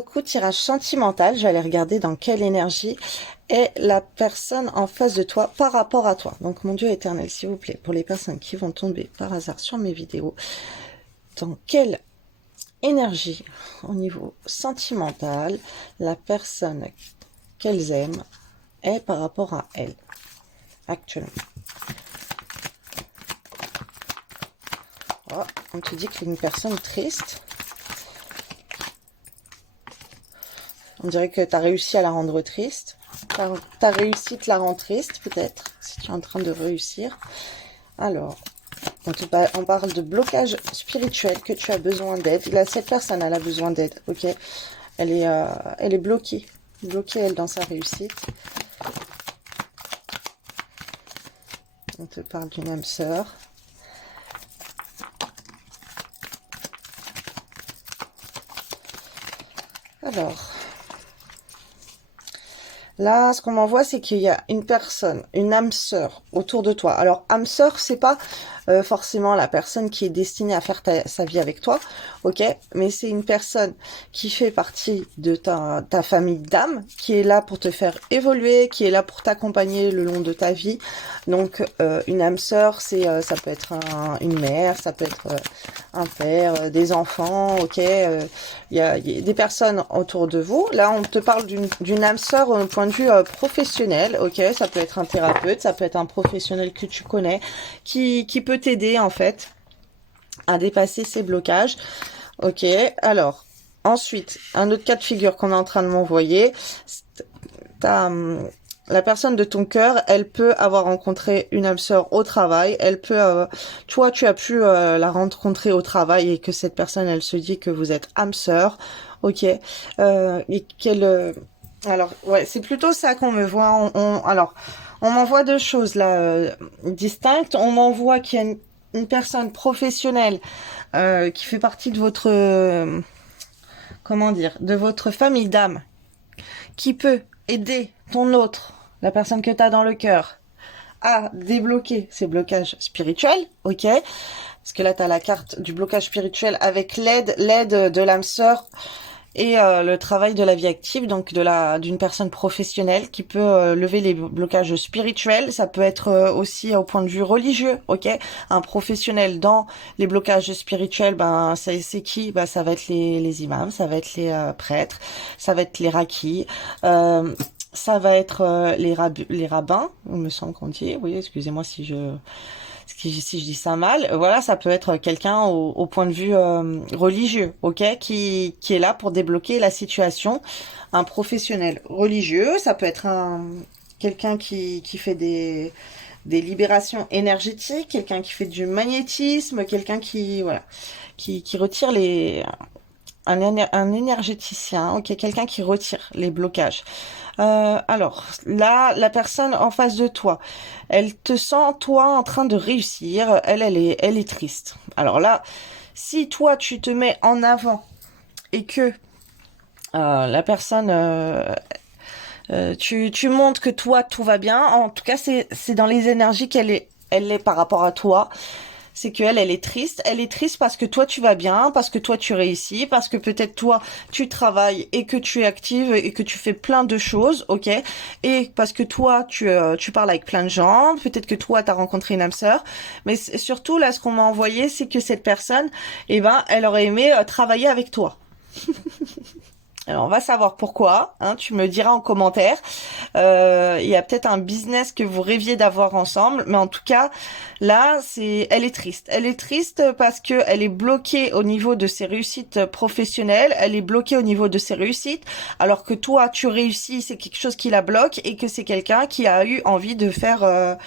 coucou, tirage sentimental. Je vais aller regarder dans quelle énergie est la personne en face de toi par rapport à toi. Donc, mon Dieu éternel, s'il vous plaît, pour les personnes qui vont tomber par hasard sur mes vidéos, dans quelle énergie au niveau sentimental la personne qu'elles aiment est par rapport à elles actuellement. Oh, on te dit que c'est une personne triste. On dirait que tu as réussi à la rendre triste. Tu as réussi à la rendre triste, peut-être, si tu es en train de réussir. Alors, on parle de blocage spirituel, que tu as besoin d'aide. Là, cette personne, elle a besoin d'aide, ok? Elle est bloquée. Bloquée, elle, dans sa réussite. On te parle d'une âme sœur. Alors... là, ce qu'on m'envoie, c'est qu'il y a une personne, une âme sœur autour de toi. Alors, âme sœur, c'est pas forcément la personne qui est destinée à faire sa vie avec toi, ok? Mais c'est une personne qui fait partie de ta famille d'âme, qui est là pour te faire évoluer, qui est là pour t'accompagner le long de ta vie. Donc, une âme sœur, ça peut être une mère, ça peut être un père, des enfants, ok? Il y a des personnes autour de vous. Là, on te parle d'une âme sœur au point de vue professionnel, ok? Ça peut être un thérapeute, ça peut être un professionnel que tu connais, qui peut t'aider, en fait, à dépasser ces blocages, ok? Alors, ensuite, un autre cas de figure qu'on est en train de m'envoyer, la personne de ton cœur, elle peut avoir rencontré une âme sœur au travail, elle peut, toi, tu as pu la rencontrer au travail et que cette personne, elle se dit que vous êtes âme sœur, ok, et qu'elle... alors, ouais, c'est plutôt ça qu'on me voit. Alors, on m'envoie deux choses là distinctes. On m'envoie qu'il y a une personne professionnelle qui fait partie de votre... comment dire, de votre famille d'âme, qui peut aider ton autre, la personne que tu as dans le cœur, à débloquer ces blocages spirituels, ok? Parce que là, tu as la carte du blocage spirituel avec l'aide de l'âme sœur et le travail de la vie active, donc d'une personne professionnelle qui peut lever les blocages spirituels. Ça peut être aussi au point de vue religieux, ok? Un professionnel dans les blocages spirituels, ben c'est qui? Ben ça va être les imams, ça va être les prêtres, ça va être les raquis, ça va être les rabbins, il me semble qu'on dit. Oui, excusez-moi si je dis ça mal, voilà, ça peut être quelqu'un au point de vue religieux, ok, qui est là pour débloquer la situation, un professionnel religieux, ça peut être quelqu'un qui fait des libérations énergétiques, quelqu'un qui fait du magnétisme, quelqu'un qui voilà, qui retire un énergéticien, ok, quelqu'un qui retire les blocages. Alors, là, la personne en face de toi, elle te sent, toi, en train de réussir. Elle est triste. Alors là, si toi, tu te mets en avant et que la personne, tu montres que toi, tout va bien. En tout cas, c'est dans les énergies elle est par rapport à toi. C'est qu'elle, elle est triste. Elle est triste parce que toi, tu vas bien, parce que toi, tu réussis, parce que peut-être toi, tu travailles et que tu es active et que tu fais plein de choses, ok? Et parce que toi, tu parles avec plein de gens. Peut-être que toi, t'as rencontré une âme sœur. Mais surtout, là, ce qu'on m'a envoyé, c'est que cette personne, eh ben, elle aurait aimé travailler avec toi. Alors, on va savoir pourquoi, hein, tu me diras en commentaire. Il y a peut-être un business que vous rêviez d'avoir ensemble, mais en tout cas, là, elle est triste. Elle est triste parce que elle est bloquée au niveau de ses réussites professionnelles, elle est bloquée au niveau de ses réussites, alors que toi, tu réussis, c'est quelque chose qui la bloque et que c'est quelqu'un qui a eu envie de faire...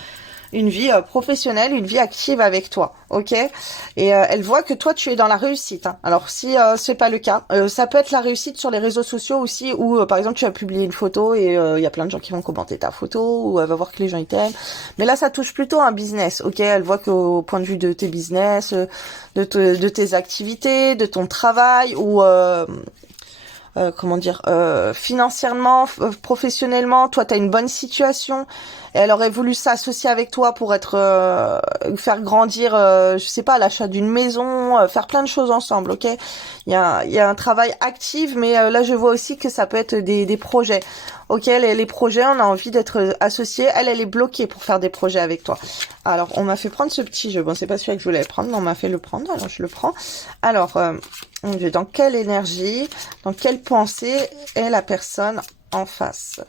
une vie professionnelle, une vie active avec toi, ok? Et elle voit que toi tu es dans la réussite, hein. Alors si c'est pas le cas, ça peut être la réussite sur les réseaux sociaux aussi, où par exemple tu as publié une photo et il y a plein de gens qui vont commenter ta photo, ou elle va voir que les gens ils t'aiment. Mais là ça touche plutôt un business, ok? Elle voit qu'au point de vue de tes business, de tes activités, de ton travail, ou comment dire, financièrement, professionnellement, toi, tu as une bonne situation et elle aurait voulu s'associer avec toi pour être faire grandir, je sais pas, l'achat d'une maison, faire plein de choses ensemble, ok. Il y a un travail actif, mais là je vois aussi que ça peut être des projets. Ok, les projets, on a envie d'être associés. Elle est bloquée pour faire des projets avec toi. Alors, on m'a fait prendre ce petit jeu. Bon, c'est pas celui que je voulais prendre, mais on m'a fait le prendre. Alors, je le prends. Alors, mon Dieu, dans quelle énergie, dans quelle pensée est la personne en face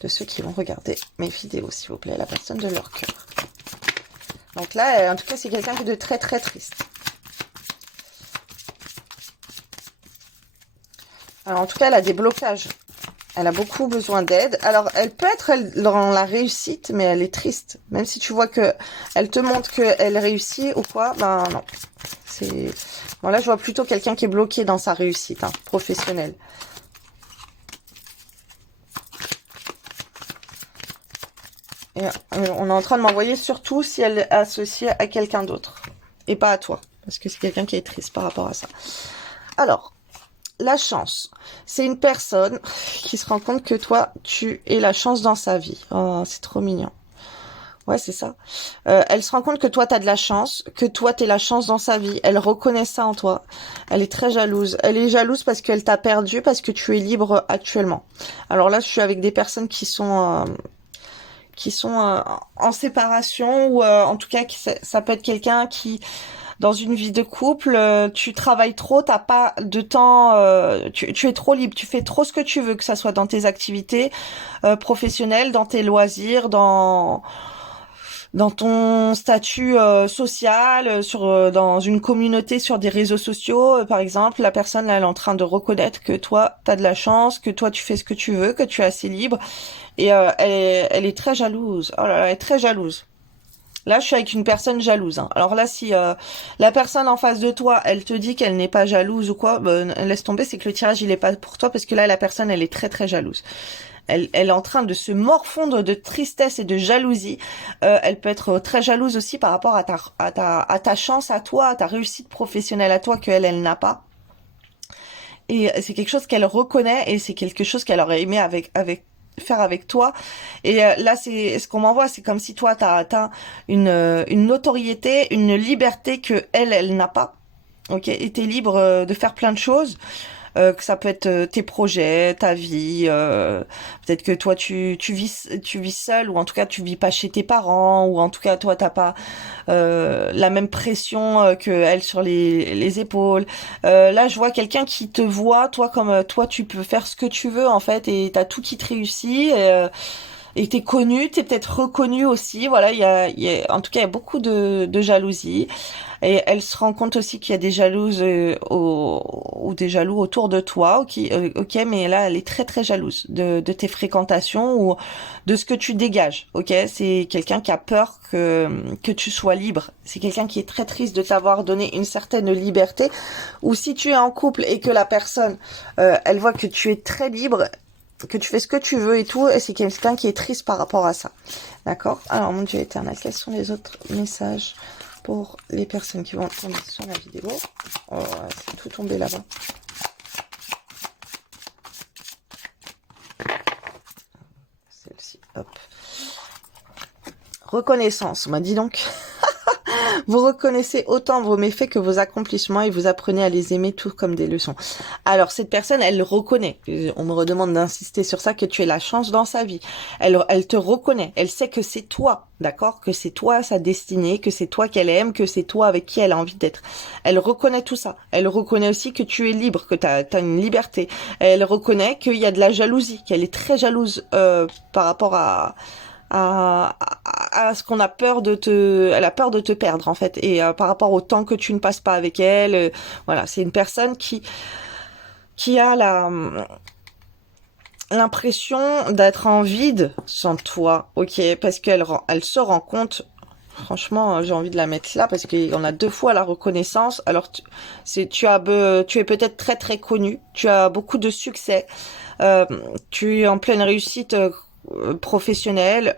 de ceux qui vont regarder mes vidéos, s'il vous plaît, la personne de leur cœur. Donc là, en tout cas, c'est quelqu'un de très, très triste. Alors, en tout cas, elle a des blocages. Elle a beaucoup besoin d'aide. Alors, elle peut être dans la réussite, mais elle est triste. Même si tu vois que elle te montre qu'elle réussit ou quoi, ben non. C'est bon, là, je vois plutôt quelqu'un qui est bloqué dans sa réussite professionnelle. Et on est en train de m'envoyer surtout si elle est associée à quelqu'un d'autre et pas à toi, parce que c'est quelqu'un qui est triste par rapport à ça. Alors, la chance, c'est une personne qui se rend compte que toi, tu es la chance dans sa vie. Oh, c'est trop mignon. Ouais, c'est ça. Elle se rend compte que toi, t'as de la chance, que toi, t'es la chance dans sa vie. Elle reconnaît ça en toi. Elle est très jalouse. Elle est jalouse parce qu'elle t'a perdu, parce que tu es libre actuellement. Alors là, je suis avec des personnes qui sont en séparation ou en tout cas, ça peut être quelqu'un qui dans une vie de couple, tu travailles trop, t'as pas de temps, tu es trop libre, tu fais trop ce que tu veux, que ça soit dans tes activités professionnelles, dans tes loisirs, dans ton statut social, dans une communauté, sur des réseaux sociaux, par exemple, la personne là, elle est en train de reconnaître que toi, t'as de la chance, que toi, tu fais ce que tu veux, que tu es assez libre, et elle est très jalouse. Oh là là, elle est très jalouse. Là, je suis avec une personne jalouse. Alors là, si la personne en face de toi, elle te dit qu'elle n'est pas jalouse ou quoi, ben, laisse tomber, c'est que le tirage, il est pas pour toi, parce que là, la personne, elle est très, très jalouse. Elle est en train de se morfondre de tristesse et de jalousie. Elle peut être très jalouse aussi par rapport à ta chance à toi, à ta réussite professionnelle à toi elle n'a pas. Et c'est quelque chose qu'elle reconnaît et c'est quelque chose qu'elle aurait aimé faire avec toi. Et là, c'est ce qu'on m'envoie, c'est comme si toi, t'as atteint une notoriété, une liberté que elle n'a pas. Ok, et t'es libre de faire plein de choses. Que ça peut être tes projets, ta vie, peut-être que toi tu vis seul ou en tout cas tu vis pas chez tes parents ou en tout cas toi t'as pas la même pression que elle sur les épaules. Là je vois quelqu'un qui te voit toi comme toi tu peux faire ce que tu veux en fait et t'as tout qui te réussit. Et t'es connu, t'es peut-être reconnu aussi. Voilà, en tout cas, il y a beaucoup de jalousie. Et elle se rend compte aussi qu'il y a des jalouses ou des jaloux autour de toi. Ok, mais là, elle est très très jalouse de tes fréquentations ou de ce que tu dégages. Ok, c'est quelqu'un qui a peur que tu sois libre. C'est quelqu'un qui est très triste de t'avoir donné une certaine liberté. Ou si tu es en couple et que la personne, elle voit que tu es très libre, que tu fais ce que tu veux et tout, et c'est quelqu'un qui est triste par rapport à ça. D'accord? Alors, mon Dieu éternel, quels sont les autres messages pour les personnes qui vont tomber sur la vidéo? Oh, c'est tout tombé là-bas. Celle-ci, hop. Reconnaissance, m'a dit donc. Vous reconnaissez autant vos méfaits que vos accomplissements et vous apprenez à les aimer tout comme des leçons. Alors, cette personne, elle le reconnaît. On me redemande d'insister sur ça, que tu es la chance dans sa vie. Elle te reconnaît. Elle sait que c'est toi, d'accord? Que c'est toi sa destinée, que c'est toi qu'elle aime, que c'est toi avec qui elle a envie d'être. Elle reconnaît tout ça. Elle reconnaît aussi que tu es libre, que t'as une liberté. Elle reconnaît qu'il y a de la jalousie, qu'elle est très jalouse par rapport à ce qu'on a peur elle a peur de te perdre en fait et par rapport au temps que tu ne passes pas avec elle, voilà, c'est une personne qui a l'impression d'être en vide sans toi, ok, parce elle se rend compte. Franchement, j'ai envie de la mettre là parce qu'on a deux fois la reconnaissance. Alors, tu es peut-être très très connu, tu as beaucoup de succès, tu es en pleine réussite professionnelle,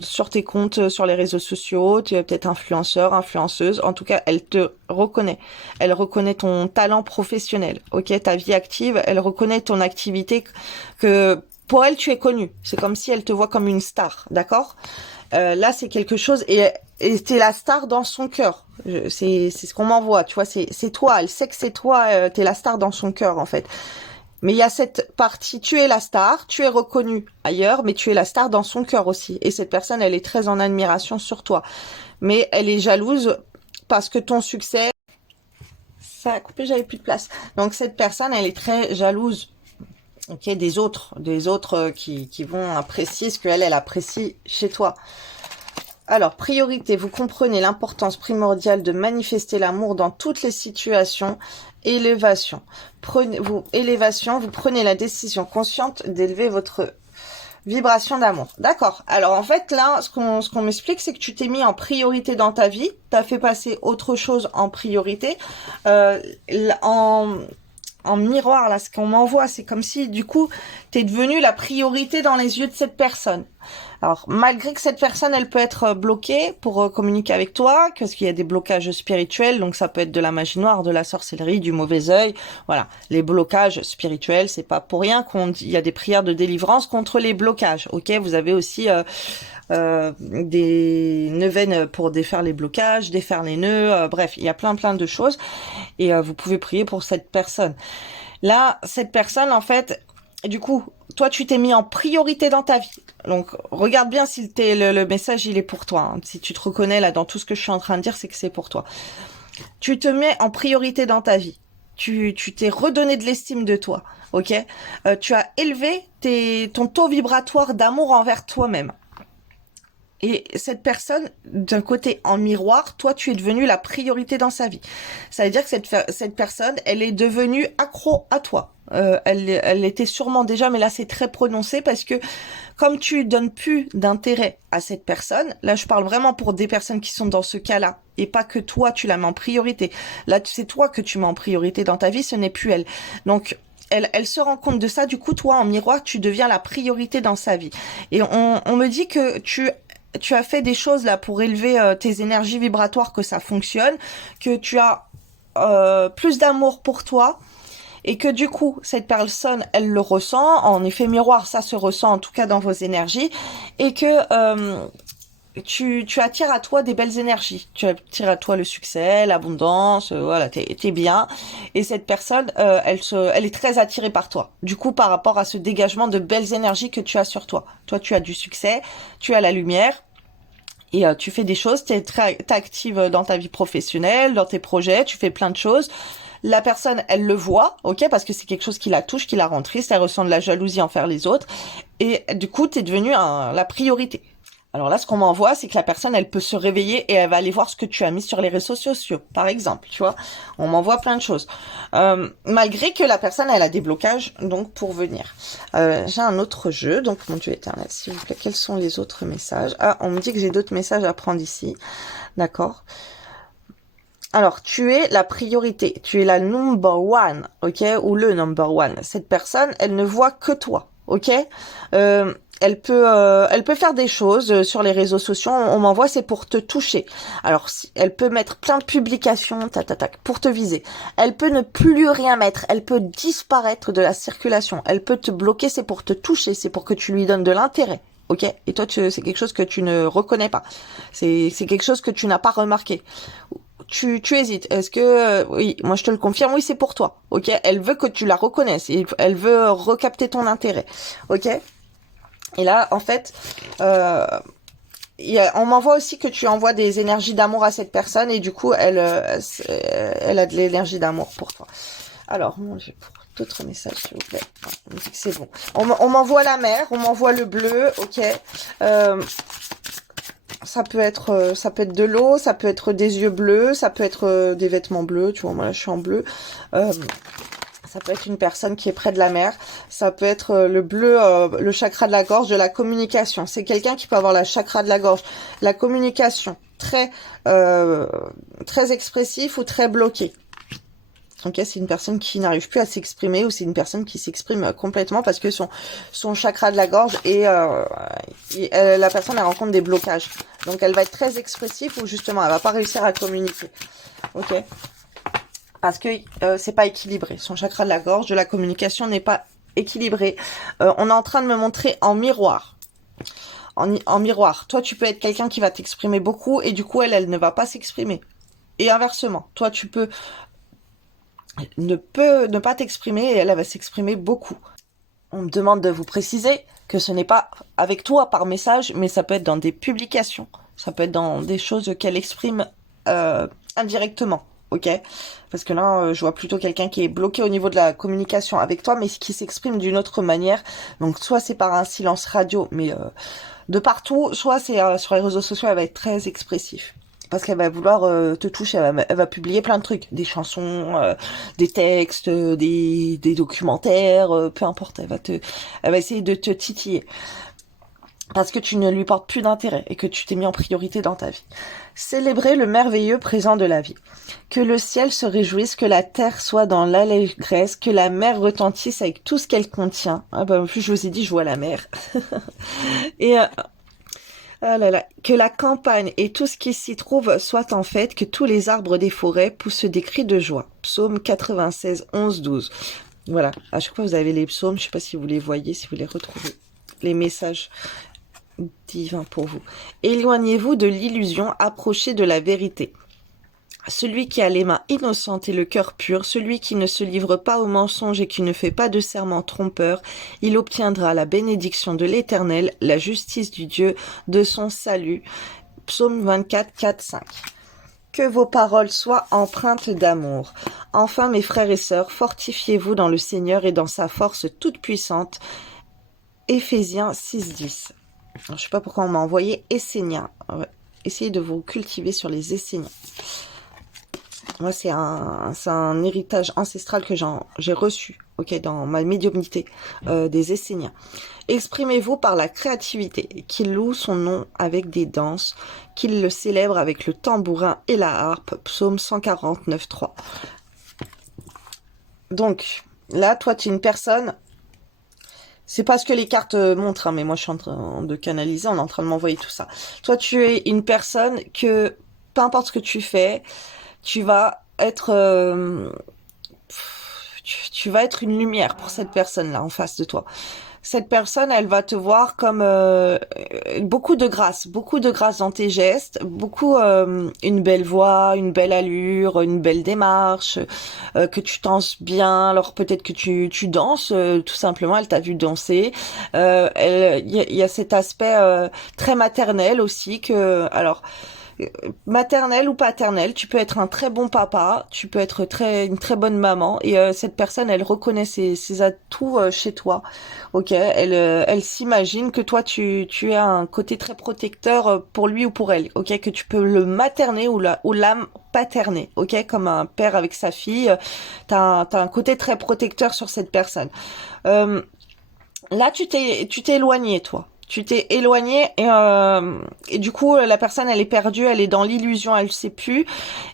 sur tes comptes, sur les réseaux sociaux, tu es peut-être influenceur, influenceuse. En tout cas, elle te reconnaît. Elle reconnaît ton talent professionnel, ok, ta vie active. Elle reconnaît ton activité que pour elle, tu es connu. C'est comme si elle te voit comme une star, d'accord? Là, c'est quelque chose, et t'es la star dans son cœur. C'est ce qu'on m'envoie, tu vois, c'est toi. Elle sait que c'est toi, t'es la star dans son cœur, en fait. Mais il y a cette partie, tu es la star, tu es reconnu ailleurs, mais tu es la star dans son cœur aussi. Et cette personne, elle est très en admiration sur toi. Mais elle est jalouse parce que ton succès, ça a coupé, j'avais plus de place. Donc cette personne, elle est très jalouse, ok, des autres qui vont apprécier ce qu'elle, elle apprécie chez toi. Alors, priorité, vous comprenez l'importance primordiale de manifester l'amour dans toutes les situations. Élévation. Élévation, vous prenez la décision consciente d'élever votre vibration d'amour. D'accord. Alors, en fait, là, ce qu'on m'explique, c'est que tu t'es mis en priorité dans ta vie. Tu as fait passer autre chose en priorité. En miroir, là, ce qu'on m'envoie, c'est comme si, du coup, t'es devenu la priorité dans les yeux de cette personne. Alors, malgré que cette personne, elle peut être bloquée pour communiquer avec toi, parce qu'il y a des blocages spirituels, donc ça peut être de la magie noire, de la sorcellerie, du mauvais œil. Voilà, les blocages spirituels, c'est pas pour rien il y a des prières de délivrance contre les blocages. Ok, vous avez aussi des neuvaines pour défaire les blocages, défaire les nœuds, bref, il y a plein de choses, et vous pouvez prier pour cette personne. Là, cette personne, en fait, du coup, toi, tu t'es mis en priorité dans ta vie. Donc, regarde bien si le message, il est pour toi. Hein. Si tu te reconnais là dans tout ce que je suis en train de dire, c'est que c'est pour toi. Tu te mets en priorité dans ta vie. Tu t'es redonné de l'estime de toi, ok? Tu as élevé ton taux vibratoire d'amour envers toi-même. Et cette personne, d'un côté en miroir, toi, tu es devenu la priorité dans sa vie. Ça veut dire que cette personne, elle est devenue accro à toi. Elle était sûrement déjà, mais là, c'est très prononcé parce que comme tu donnes plus d'intérêt à cette personne, là, je parle vraiment pour des personnes qui sont dans ce cas-là et pas que toi, tu la mets en priorité. Là, c'est toi que tu mets en priorité dans ta vie, ce n'est plus elle. Donc, elle se rend compte de ça. Du coup, toi, en miroir, tu deviens la priorité dans sa vie. Et on me dit que tu as fait des choses là pour élever tes énergies vibratoires, que ça fonctionne, que tu as plus d'amour pour toi, et que du coup, cette personne, elle le ressent. En effet miroir, ça se ressent en tout cas dans vos énergies, et que tu attires à toi des belles énergies. Tu attires à toi le succès, l'abondance, voilà, t'es bien. Et cette personne, elle est très attirée par toi. Du coup, par rapport à ce dégagement de belles énergies que tu as sur toi. Toi, tu as du succès, tu as la lumière. Et tu fais des choses, t'es active dans ta vie professionnelle, dans tes projets, tu fais plein de choses. La personne, elle le voit, ok, parce que c'est quelque chose qui la touche, qui la rend triste, elle ressent de la jalousie envers les autres. Et du coup, t'es devenu la priorité. Alors là, ce qu'on m'envoie, c'est que la personne, elle peut se réveiller et elle va aller voir ce que tu as mis sur les réseaux sociaux, par exemple, tu vois. On m'envoie plein de choses. Malgré que la personne, elle a des blocages, donc pour venir. J'ai un autre jeu, donc mon Dieu éternel, s'il vous plaît, quels sont les autres messages? Ah, on me dit que j'ai d'autres messages à prendre ici. D'accord. Alors, tu es la priorité, tu es la number one, ok, ou le number one. Cette personne, elle ne voit que toi, ok. Elle peut faire des choses sur les réseaux sociaux. On m'envoie, c'est pour te toucher. Alors, elle peut mettre plein de publications, pour te viser. Elle peut ne plus rien mettre. Elle peut disparaître de la circulation. Elle peut te bloquer, c'est pour te toucher, c'est pour que tu lui donnes de l'intérêt. Ok, et toi, c'est quelque chose que tu ne reconnais pas. C'est quelque chose que tu n'as pas remarqué. Tu hésites. Est-ce que oui, moi je te le confirme, oui, c'est pour toi. OK, elle veut que tu la reconnaisses, elle veut recapter ton intérêt. OK? Et là en fait on m'envoie aussi que tu envoies des énergies d'amour à cette personne et du coup elle a de l'énergie d'amour pour toi. Alors, mon Dieu, pour d'autres messages s'il vous plaît. On me dit que c'est bon. On m'envoie la mer, on m'envoie le bleu, OK. Ça peut être de l'eau, ça peut être des yeux bleus, ça peut être des vêtements bleus, tu vois, moi là je suis en bleu. Ça peut être une personne qui est près de la mer, ça peut être le bleu, le chakra de la gorge, de la communication. C'est quelqu'un qui peut avoir la chakra de la gorge, la communication très expressif ou très bloqué. Ok, c'est une personne qui n'arrive plus à s'exprimer ou c'est une personne qui s'exprime complètement parce que son chakra de la gorge et la personne elle rencontre des blocages. Donc elle va être très expressive ou justement elle va pas réussir à communiquer. Ok, parce que c'est pas équilibré. Son chakra de la gorge, de la communication n'est pas équilibré. On est en train de me montrer en miroir. En miroir. Toi, tu peux être quelqu'un qui va t'exprimer beaucoup et du coup, elle ne va pas s'exprimer. Et inversement, toi, tu peux ne pas t'exprimer et elle va s'exprimer beaucoup. On me demande de vous préciser que ce n'est pas avec toi par message, mais ça peut être dans des publications. Ça peut être dans des choses qu'elle exprime indirectement. Ok? Parce que là, je vois plutôt quelqu'un qui est bloqué au niveau de la communication avec toi, mais qui s'exprime d'une autre manière. Donc, soit c'est par un silence radio, mais de partout, soit c'est sur les réseaux sociaux, elle va être très expressif. Parce qu'elle va vouloir te toucher, elle va publier plein de trucs, des chansons, des textes, des documentaires, peu importe, elle va essayer de te titiller. Parce que tu ne lui portes plus d'intérêt et que tu t'es mis en priorité dans ta vie. Célébrez le merveilleux présent de la vie. Que le ciel se réjouisse, que la terre soit dans l'allégresse, que la mer retentisse avec tout ce qu'elle contient. Ah bah, en plus, je vous ai dit, je vois la mer. Et ah là là, que la campagne et tout ce qui s'y trouve soit en fête, que tous les arbres des forêts poussent des cris de joie. Psaume 96, 11, 12. Voilà, à chaque fois vous avez les psaumes, je sais pas si vous les voyez, si vous les retrouvez. Les messages divins pour vous. Éloignez-vous de l'illusion, approchez de la vérité. Celui qui a les mains innocentes et le cœur pur, celui qui ne se livre pas au mensonge et qui ne fait pas de serment trompeur, il obtiendra la bénédiction de l'Éternel, la justice du Dieu, de son salut. Psaume 24, 4, 5. Que vos paroles soient empreintes d'amour. Enfin, mes frères et sœurs, fortifiez-vous dans le Seigneur et dans sa force toute puissante. Éphésiens 6, 10. Alors, je sais pas pourquoi on m'a envoyé Essénia. Essayez de vous cultiver sur les Esséniens. Moi, c'est un héritage ancestral que j'ai reçu, ok, dans ma médiumnité, des Esséniens. Exprimez-vous par la créativité, qu'il loue son nom avec des danses, qu'il le célèbre avec le tambourin et la harpe, psaume 149, 3. Donc, là, toi, tu es une personne, c'est pas ce que les cartes montrent, hein, mais moi, je suis en train de canaliser, on est en train de m'envoyer tout ça. Toi, tu es une personne que, peu importe ce que tu fais, tu vas être tu vas être une lumière pour cette personne-là en face de toi. Cette personne, elle va te voir comme beaucoup de grâce dans tes gestes, beaucoup une belle voix, une belle allure, une belle démarche, que tu danses bien. Alors peut-être que tu danses tout simplement. Elle t'a vu danser. Il y a cet aspect très maternel aussi que alors. Maternelle ou paternelle, tu peux être un très bon papa, tu peux être une très bonne maman et cette personne elle reconnaît ses atouts chez toi. OK, elle s'imagine que toi tu as un côté très protecteur pour lui ou pour elle. OK, que tu peux le materner ou l'âme paterner. OK, comme un père avec sa fille, t'as un côté très protecteur sur cette personne. Là tu t'es éloigné toi. Tu t'es éloigné et du coup la personne elle est perdue, elle est dans l'illusion, elle sait plus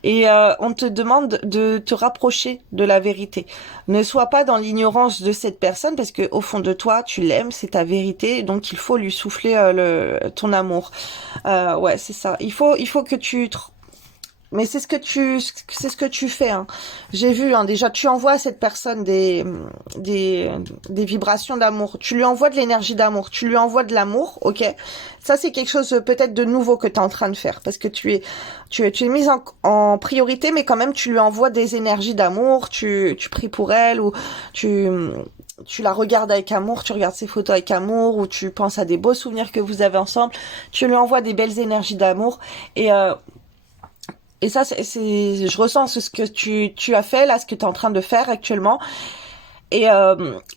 et on te demande de te rapprocher de la vérité. Ne sois pas dans l'ignorance de cette personne parce que au fond de toi tu l'aimes, c'est ta vérité, donc il faut lui souffler ton amour. Ouais c'est ça. Il faut que mais c'est ce que tu fais. Hein. J'ai vu déjà, tu envoies à cette personne des vibrations d'amour. Tu lui envoies de l'énergie d'amour. Tu lui envoies de l'amour, ok. Ça c'est quelque chose peut-être de nouveau que tu es en train de faire parce que tu es mise en priorité, mais quand même tu lui envoies des énergies d'amour. Tu pries pour elle ou tu la regardes avec amour, tu regardes ses photos avec amour ou tu penses à des beaux souvenirs que vous avez ensemble. Tu lui envoies des belles énergies d'amour et ça, je ressens ce que tu as fait là, ce que tu es en train de faire actuellement. Et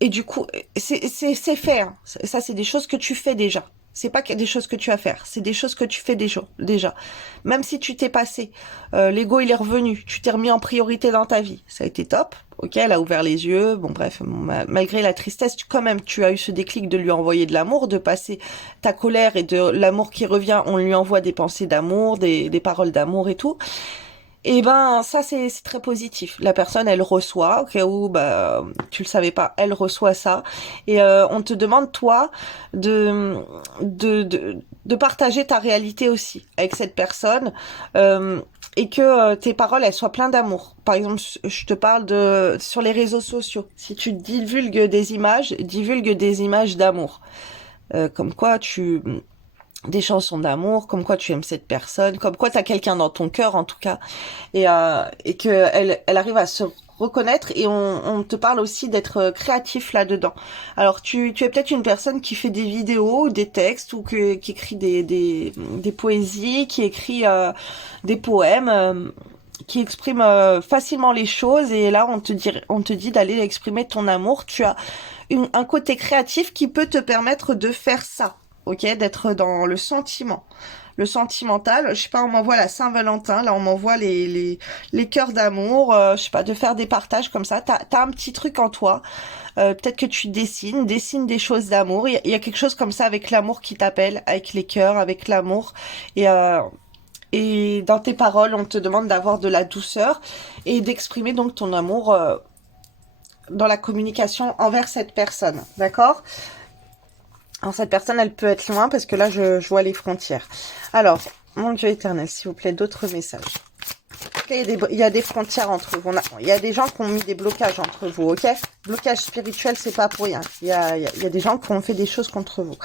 du coup, c'est fait. Hein. Ça, c'est des choses que tu fais déjà. C'est pas des choses que tu as à faire. C'est des choses que tu fais déjà. Même si tu t'es passé, l'ego il est revenu. Tu t'es remis en priorité dans ta vie. Ça a été top. Ok, elle a ouvert les yeux. Bon bref, malgré la tristesse, quand même, tu as eu ce déclic de lui envoyer de l'amour, de passer ta colère et de l'amour qui revient. On lui envoie des pensées d'amour, des paroles d'amour et tout. Et ben ça c'est très positif. La personne elle reçoit, au cas où bah tu le savais pas, elle reçoit ça et on te demande toi de de partager ta réalité aussi avec cette personne euh, et que tes paroles elles soient pleines d'amour. Par exemple, je te parle de sur les réseaux sociaux. Si tu divulgue des images d'amour. Comme quoi tu des chansons d'amour, comme quoi tu aimes cette personne, comme quoi tu as quelqu'un dans ton cœur en tout cas, et que elle arrive à se reconnaître et on te parle aussi d'être créatif là-dedans. Alors tu es peut-être une personne qui fait des vidéos, des textes ou qui écrit des poésies, qui écrit des poèmes. Qui exprime facilement les choses et là on te dit d'aller exprimer ton amour. Tu as un côté créatif qui peut te permettre de faire ça, ok, d'être dans le sentiment, le sentimental. Je sais pas, on m'envoie la Saint-Valentin, là on m'envoie les cœurs d'amour, je sais pas, de faire des partages comme ça. T'as un petit truc en toi. Peut-être que tu dessines des choses d'amour. Il y a quelque chose comme ça avec l'amour qui t'appelle, avec les cœurs, avec l'amour. Et et dans tes paroles, on te demande d'avoir de la douceur et d'exprimer donc ton amour dans la communication envers cette personne, d'accord? Alors cette personne, elle peut être loin parce que là, je vois les frontières. Alors, mon Dieu éternel, s'il vous plaît, d'autres messages. Il y a des frontières entre vous. Il y a des gens qui ont mis des blocages entre vous, ok? Blocage spirituel, c'est pas pour rien. Il y a des gens qui ont fait des choses contre vous.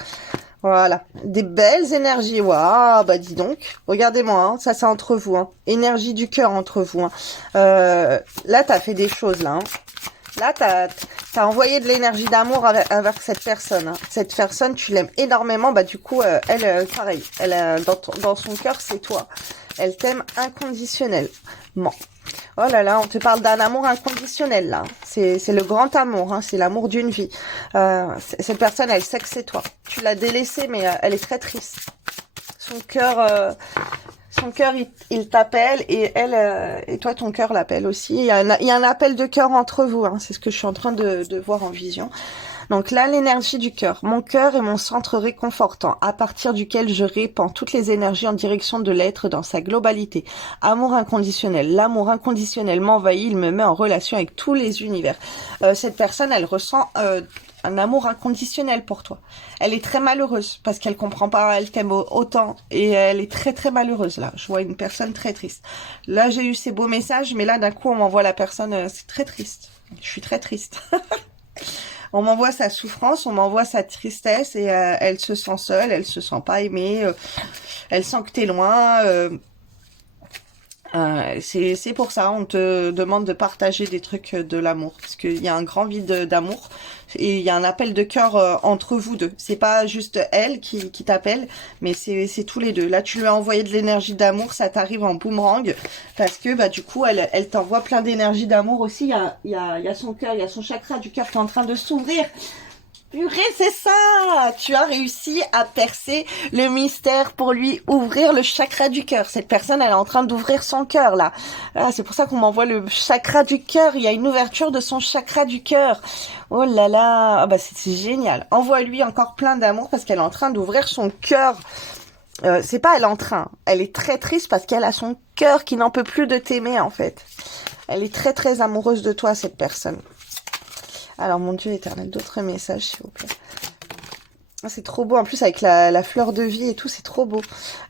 Voilà, des belles énergies. Waouh, bah dis donc. Regardez-moi, hein. Ça c'est entre vous. Hein. Énergie du cœur entre vous. Hein. Là, t'as fait des choses là. Hein. Là, t'as envoyé de l'énergie d'amour avec cette personne. Hein. Cette personne, tu l'aimes énormément. Bah du coup, elle, pareil. Elle, dans son cœur, c'est toi. Elle t'aime inconditionnellement. Oh là là, on te parle d'un amour inconditionnel là. C'est le grand amour, hein, c'est l'amour d'une vie. Cette personne, elle sait que c'est toi. Tu l'as délaissée, mais elle est très triste. Son cœur, il t'appelle et elle et toi, ton cœur l'appelle aussi. Il y a un appel de cœur entre vous. Hein, c'est ce que je suis en train de voir en vision. Donc là, l'énergie du cœur. Mon cœur est mon centre réconfortant, à partir duquel je répands toutes les énergies en direction de l'être dans sa globalité. Amour inconditionnel. L'amour inconditionnel m'envahit, il me met en relation avec tous les univers. Cette personne, elle ressent un amour inconditionnel pour toi. Elle est très malheureuse parce qu'elle comprend pas, elle t'aime autant et elle est très très malheureuse là. Je vois une personne très triste. Là, j'ai eu ces beaux messages, mais là, d'un coup, on m'envoie la personne, c'est très triste. Je suis très triste. On m'envoie sa souffrance, on m'envoie sa tristesse et elle se sent seule, elle se sent pas aimée, elle sent que t'es loin. C'est pour ça, on te demande de partager des trucs de l'amour, parce qu'il y a un grand vide d'amour et il y a un appel de cœur entre vous deux. C'est pas juste elle qui t'appelle, mais c'est tous les deux. Là, tu lui as envoyé de l'énergie d'amour, ça t'arrive en boomerang, parce que bah du coup, elle t'envoie plein d'énergie d'amour aussi. Il y a son cœur, il y a son chakra du cœur qui est en train de s'ouvrir. Purée, c'est ça! Tu as réussi à percer le mystère pour lui ouvrir le chakra du cœur. Cette personne, elle est en train d'ouvrir son cœur, là. Ah, c'est pour ça qu'on m'envoie le chakra du cœur. Il y a une ouverture de son chakra du cœur. Oh là là! Ah bah, c'est génial. Envoie-lui encore plein d'amour parce qu'elle est en train d'ouvrir son cœur. C'est pas elle est en train. Elle est très triste parce qu'elle a son cœur qui n'en peut plus de t'aimer, en fait. Elle est très très amoureuse de toi, cette personne. Alors, mon Dieu éternel, d'autres messages, s'il vous plaît. C'est trop beau. En plus, avec la fleur de vie et tout, c'est trop beau.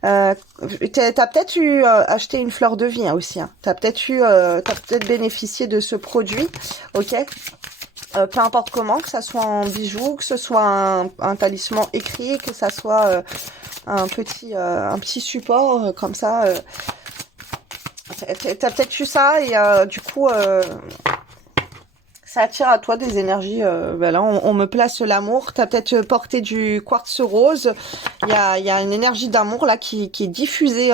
T'as peut-être eu acheté une fleur de vie hein, aussi. Hein. T'as peut-être bénéficié de ce produit. Ok. Peu importe comment, que ça soit en bijoux, que ce soit un talisman écrit, que ça soit un petit support comme ça. T'as peut-être eu ça et du coup... ça attire à toi des énergies. Ben là, on me place l'amour. T'as peut-être porté du quartz rose. Il y a une énergie d'amour là qui est diffusée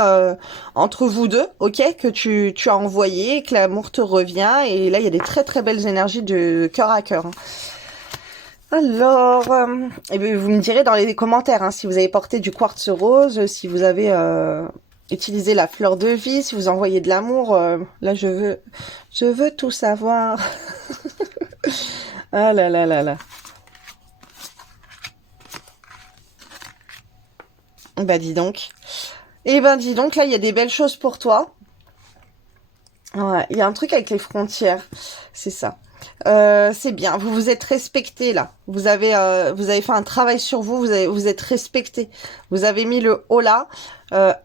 entre vous deux, ok, que tu as envoyé, que l'amour te revient. Et là, il y a des très très belles énergies de cœur à cœur. Hein. Alors, eh bien, vous me direz dans les commentaires hein, si vous avez porté du quartz rose, si vous avez utilisé la fleur de vie, si vous envoyez de l'amour. Là, je veux tout savoir. Ah là là là là. Bah dis donc. Eh ben dis donc, là il y a des belles choses pour toi. Ouais, il y a un truc avec les frontières, c'est ça. C'est bien, vous vous êtes respecté là. Vous avez fait un travail sur vous, vous êtes respecté. Vous avez mis le haut là.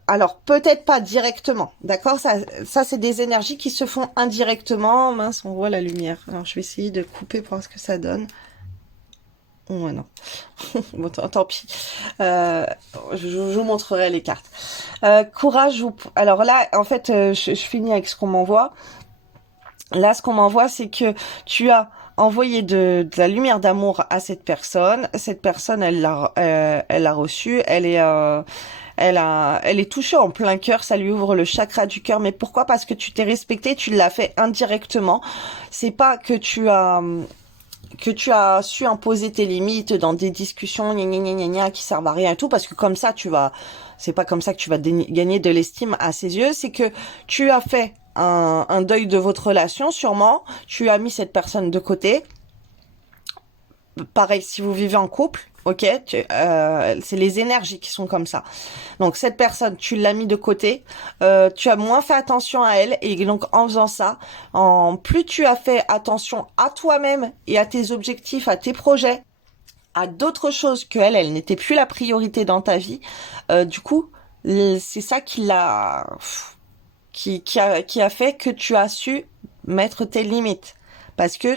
Alors peut-être pas directement, d'accord? Ça c'est des énergies qui se font indirectement. Mince, on voit la lumière. Alors je vais essayer de couper pour voir ce que ça donne. Ouais, non. Bon, tant pis. Euh, je vous montrerai les cartes. Courage. Alors là, en fait, je finis avec ce qu'on m'envoie. Là, ce qu'on m'envoie, c'est que tu as envoyé de la lumière d'amour à cette personne. Cette personne, elle l'a reçue. Elle est touchée en plein cœur. Ça lui ouvre le chakra du cœur. Mais pourquoi? Parce que tu t'es respecté. Tu l'as fait indirectement. C'est pas que tu as su imposer tes limites dans des discussions gna gna gna gna gna, qui servent à rien et tout, parce que comme ça c'est pas comme ça que tu vas gagner de l'estime à ses yeux, c'est que tu as fait un deuil de votre relation sûrement, tu as mis cette personne de côté. Pareil, si vous vivez en couple, ok, c'est les énergies qui sont comme ça. Donc cette personne, tu l'as mis de côté, tu as moins fait attention à elle, et donc en faisant ça, en plus tu as fait attention à toi-même et à tes objectifs, à tes projets, à d'autres choses que elle n'était plus la priorité dans ta vie. Du coup, c'est ça qui a fait que tu as su mettre tes limites, parce que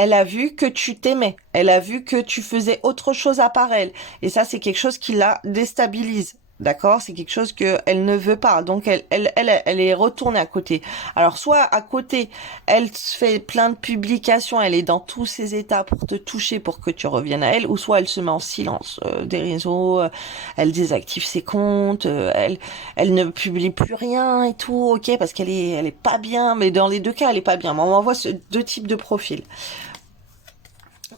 elle a vu que tu t'aimais. Elle a vu que tu faisais autre chose à part elle. Et ça, c'est quelque chose qui la déstabilise. D'accord? C'est quelque chose que elle ne veut pas. Donc, elle est retournée à côté. Alors, soit à côté, elle fait plein de publications, elle est dans tous ses états pour te toucher, pour que tu reviennes à elle, ou soit elle se met en silence des réseaux, elle désactive ses comptes, elle ne publie plus rien et tout, ok, parce elle est pas bien. Mais dans les deux cas, elle est pas bien. Mais on m'envoie deux types de profils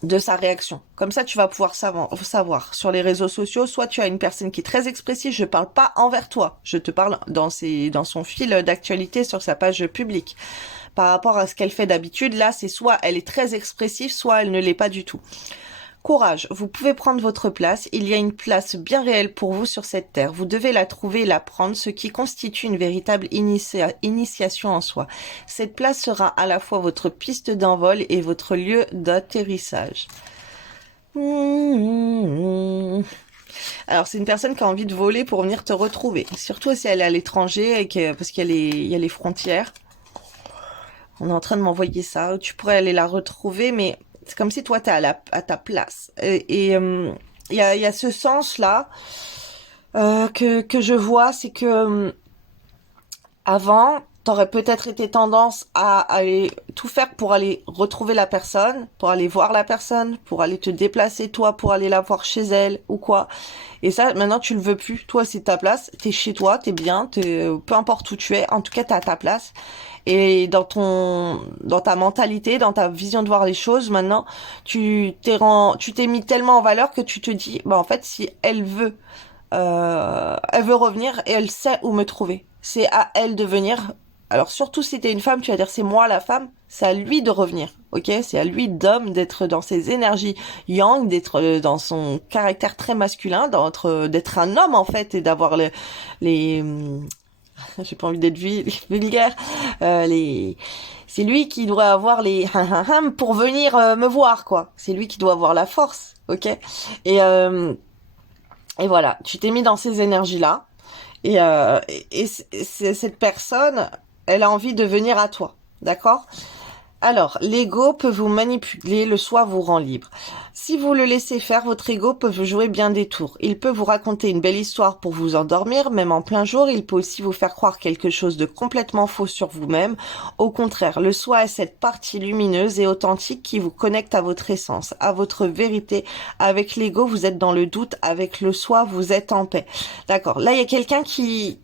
de sa réaction. Comme ça, tu vas pouvoir savoir sur les réseaux sociaux. Soit tu as une personne qui est très expressive, je parle pas envers toi, je te parle dans son fil d'actualité sur sa page publique. Par rapport à ce qu'elle fait d'habitude, là, c'est soit elle est très expressive, soit elle ne l'est pas du tout. Courage, vous pouvez prendre votre place, il y a une place bien réelle pour vous sur cette terre. Vous devez la trouver et la prendre, ce qui constitue une véritable initiation en soi. Cette place sera à la fois votre piste d'envol et votre lieu d'atterrissage. Alors c'est une personne qui a envie de voler pour venir te retrouver, surtout si elle est à l'étranger et parce qu'il y a les frontières. On est en train de m'envoyer ça, tu pourrais aller la retrouver, mais c'est comme si toi, t'es à ta place. Il y a ce sens-là que je vois, c'est que avant, t'aurais peut-être été tendance à aller tout faire pour aller retrouver la personne, pour aller voir la personne, pour aller te déplacer toi, pour aller la voir chez elle ou quoi. Et ça, maintenant, tu le veux plus. Toi, c'est ta place. T'es chez toi, t'es bien, peu importe où tu es. En tout cas, t'es à ta place. Et dans ta mentalité, dans ta vision de voir les choses, maintenant, tu t'es mis tellement en valeur que tu te dis, bah, en fait, si elle veut revenir et elle sait où me trouver. C'est à elle de venir. Alors surtout si t'es une femme, tu vas dire c'est moi la femme, c'est à lui de revenir, ok? C'est à lui d'homme d'être dans ses énergies yang, d'être dans son caractère très masculin, d'être un homme en fait et d'avoir les j'ai pas envie d'être vulgaire, c'est lui qui doit avoir les pour venir me voir quoi. C'est lui qui doit avoir la force, ok? Et et voilà, tu t'es mis dans ces énergies-là. Et cette personne, elle a envie de venir à toi. D'accord? Alors, l'ego peut vous manipuler, le soi vous rend libre. Si vous le laissez faire, votre ego peut vous jouer bien des tours. Il peut vous raconter une belle histoire pour vous endormir, même en plein jour. Il peut aussi vous faire croire quelque chose de complètement faux sur vous-même. Au contraire, le soi est cette partie lumineuse et authentique qui vous connecte à votre essence, à votre vérité. Avec l'ego, vous êtes dans le doute. Avec le soi, vous êtes en paix. D'accord. Là, il y a quelqu'un qui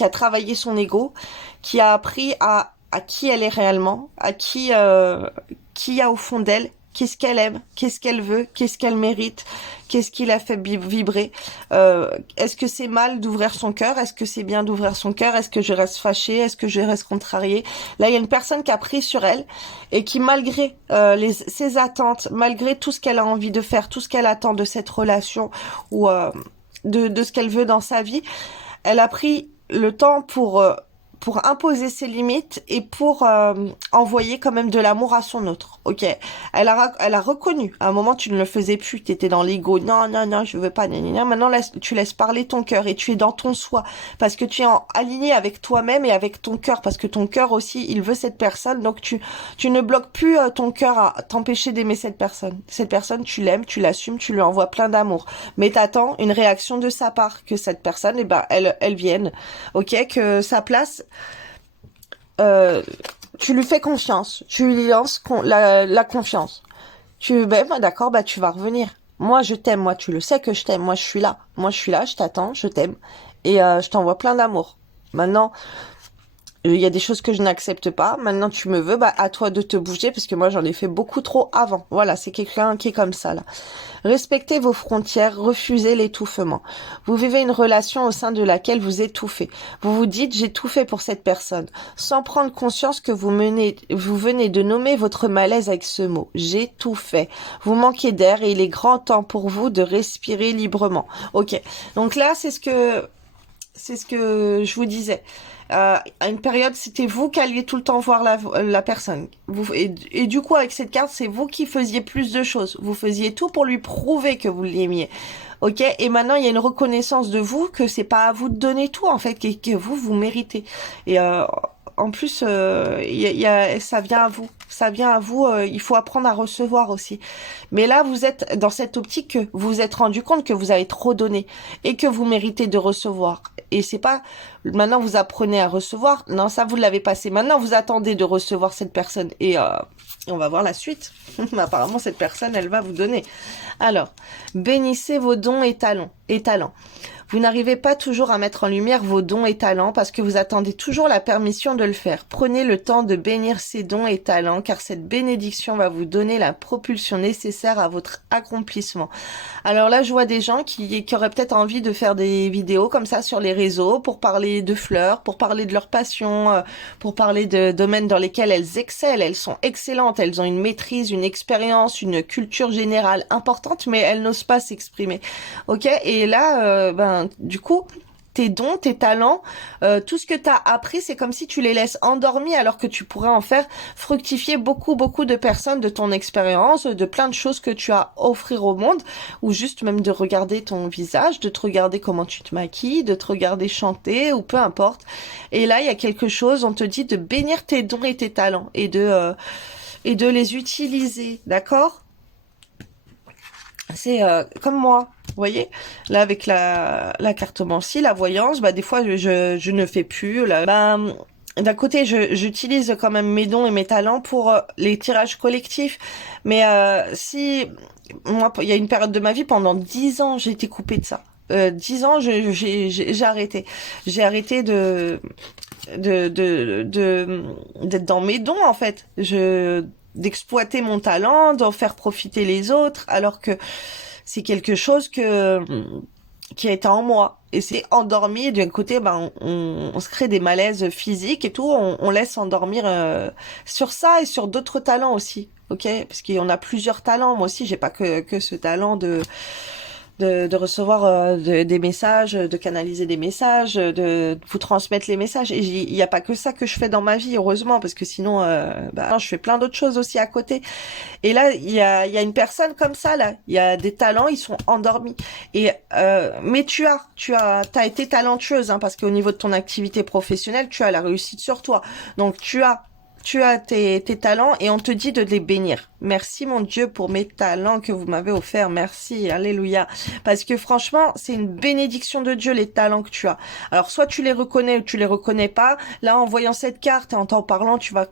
a travaillé son ego, qui a appris à qui elle est réellement, à qui y a au fond d'elle, qu'est-ce qu'elle aime, qu'est-ce qu'elle veut, qu'est-ce qu'elle mérite, qu'est-ce qui la fait vibrer. Est-ce que c'est mal d'ouvrir son cœur? Est-ce que c'est bien d'ouvrir son cœur? Est-ce que je reste fâchée? Est-ce que je reste contrariée? Là, il y a une personne qui a pris sur elle et qui, malgré ses attentes, malgré tout ce qu'elle a envie de faire, tout ce qu'elle attend de cette relation ou de ce qu'elle veut dans sa vie, elle a pris le temps pour imposer ses limites et pour envoyer quand même de l'amour à son autre. Ok, elle a reconnu. À un moment, tu ne le faisais plus. Tu étais dans l'ego. Non, non, non, je veux pas. Gna, gna, gna. Maintenant, tu laisses parler ton cœur et tu es dans ton soi parce que tu es aligné avec toi-même et avec ton cœur parce que ton cœur aussi, il veut cette personne. Donc, tu ne bloques plus ton cœur à t'empêcher d'aimer cette personne. Cette personne, tu l'aimes, tu l'assumes, tu lui envoies plein d'amour. Mais t'attends une réaction de sa part que cette personne, eh ben, elle vienne. Ok, que sa place euh, tu lui fais confiance, tu lui lances la confiance. Ben, d'accord, bah tu vas revenir. Moi, je t'aime, moi, tu le sais que je t'aime, moi, je suis là. Moi, je suis là, je t'attends, je t'aime. Et je t'envoie plein d'amour. Maintenant, il y a des choses que je n'accepte pas. Maintenant, tu me veux, bah à toi de te bouger parce que moi, j'en ai fait beaucoup trop avant. Voilà, c'est quelqu'un qui est comme ça, là. Respectez vos frontières, refusez l'étouffement. Vous vivez une relation au sein de laquelle vous étouffez. Vous vous dites, j'ai tout fait pour cette personne, sans prendre conscience que vous venez de nommer votre malaise avec ce mot. J'ai tout fait. Vous manquez d'air et il est grand temps pour vous de respirer librement. Ok. Donc là, c'est ce que je vous disais. À une période, c'était vous qui alliez tout le temps voir la personne. Et du coup, avec cette carte, c'est vous qui faisiez plus de choses. Vous faisiez tout pour lui prouver que vous l'aimiez. Ok, et maintenant il y a une reconnaissance de vous que c'est pas à vous de donner tout en fait, que vous méritez. Et en plus, ça vient à vous, ça vient à vous. Il faut apprendre à recevoir aussi. Mais là, vous êtes dans cette optique que vous vous êtes rendu compte que vous avez trop donné et que vous méritez de recevoir. Et c'est pas maintenant vous apprenez à recevoir. Non, ça vous l'avez passé. Maintenant vous attendez de recevoir cette personne et on va voir la suite. Apparemment cette personne elle va vous donner. Alors, bénissez vos dons et talents. Vous n'arrivez pas toujours à mettre en lumière vos dons et talents parce que vous attendez toujours la permission de le faire. Prenez le temps de bénir ces dons et talents car cette bénédiction va vous donner la propulsion nécessaire à votre accomplissement. Alors là, je vois des gens qui auraient peut-être envie de faire des vidéos comme ça sur les réseaux pour parler de fleurs, pour parler de leur passion, pour parler de domaines dans lesquels elles excellent. Elles sont excellentes, elles ont une maîtrise, une expérience, une culture générale importante, mais elles n'osent pas s'exprimer. Ok, et là, du coup, tes dons, tes talents, tout ce que tu as appris, c'est comme si tu les laisses endormis alors que tu pourrais en faire fructifier beaucoup, beaucoup de personnes de ton expérience, de plein de choses que tu as à offrir au monde, ou juste même de regarder ton visage, de te regarder comment tu te maquilles, de te regarder chanter, ou peu importe. Et là, il y a quelque chose, on te dit de bénir tes dons et tes talents et de les utiliser, d'accord? C'est comme moi, vous voyez, là avec la cartomancie, la voyance, bah des fois je ne fais plus. Là, d'un côté, j'utilise quand même mes dons et mes talents pour les tirages collectifs, mais si moi, il y a une période de ma vie pendant 10 ans, j'ai été coupée de ça. 10 ans, j'ai arrêté. J'ai arrêté d'être dans mes dons en fait. D'exploiter mon talent, d'en faire profiter les autres, alors que c'est quelque chose qui a été en moi. Et c'est endormi, et d'un côté, on se crée des malaises physiques et tout, on laisse endormir sur ça et sur d'autres talents aussi. Ok, parce qu'on a plusieurs talents. Moi aussi, j'ai pas que ce talent de recevoir des messages, de canaliser des messages, de vous transmettre les messages. Et il n'y a pas que ça que je fais dans ma vie, heureusement, parce que sinon, je fais plein d'autres choses aussi à côté. Et là, il y a une personne comme ça, là. Il y a des talents, ils sont endormis. Et mais t'as été talentueuse, hein, parce qu'au niveau de ton activité professionnelle, tu as la réussite sur toi. Donc tu as tes talents et on te dit de les bénir. Merci mon Dieu pour mes talents que vous m'avez offerts. Merci, alléluia. Parce que franchement, c'est une bénédiction de Dieu les talents que tu as. Alors soit tu les reconnais ou tu les reconnais pas. Là, en voyant cette carte et en t'en parlant, tu vas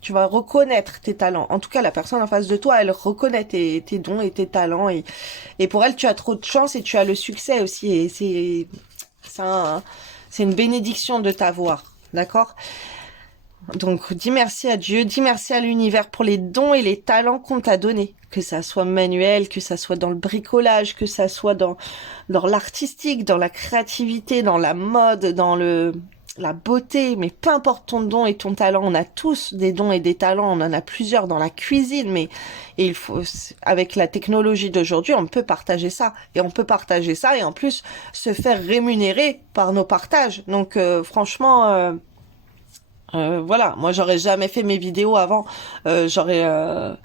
tu vas reconnaître tes talents. En tout cas, la personne en face de toi, elle reconnaît tes dons et tes talents et pour elle, tu as trop de chance et tu as le succès aussi. Et c'est une bénédiction de t'avoir. D'accord? Donc, dis merci à Dieu, dis merci à l'univers pour les dons et les talents qu'on t'a donnés. Que ça soit manuel, que ça soit dans le bricolage, que ça soit dans l'artistique, dans la créativité, dans la mode, la beauté, mais peu importe ton don et ton talent, on a tous des dons et des talents, on en a plusieurs dans la cuisine, mais et il faut, avec la technologie d'aujourd'hui, on peut partager ça, et on peut partager ça, et en plus se faire rémunérer par nos partages. Donc franchement, voilà, moi j'aurais jamais fait mes vidéos avant, j'aurais